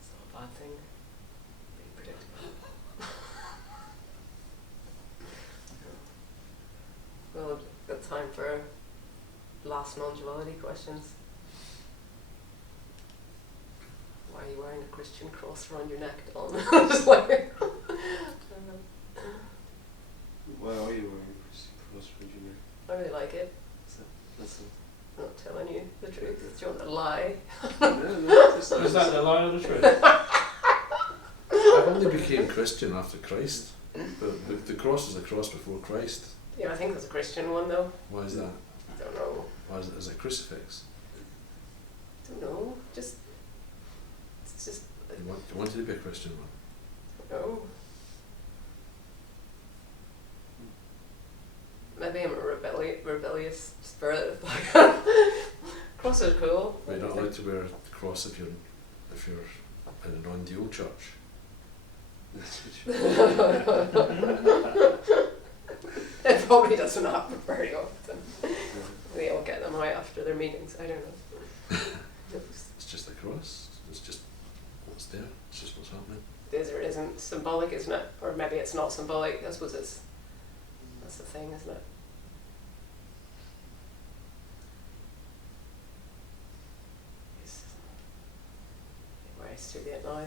It's not a bad thing. Being predictable. Well, we've got time for last non-duality questions. Why are you wearing a Christian cross around your neck, Don? Just like, I don't know. Why are you wearing a Christian cross around your neck? I really like it. So, listen. I'm not telling you the truth. Do you want to lie? No, just Is that the line of the truth? I only became Christian after Christ. The cross is a cross before Christ. Yeah, I think there's a Christian one though. Why is that? I don't know. Why is it? Is it a crucifix? I don't know. Just. It's just. You wanted to be a Christian one. No. Maybe I'm a rebellious spirit. Cross is cool. But you're not allowed to wear a cross if you're in a non-dual church. It probably doesn't happen very often. They all get them out after their meetings. I don't know. It's just a cross. It's just what's there. It's just what's happening. It is or it isn't symbolic, isn't it? Or maybe it's not symbolic. I suppose that's the thing, isn't it? Why it's too late now.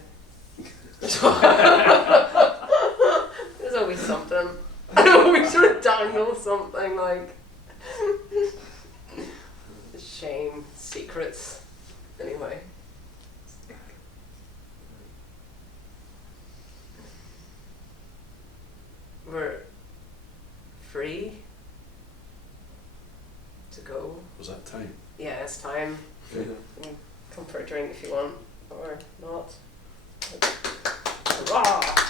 There's always something. I always sort of dangle something like shame, secrets. Anyway. We're free to go. Was that time? Yeah, it's time. Okay. You can come for a drink if you want, or not. Hurrah!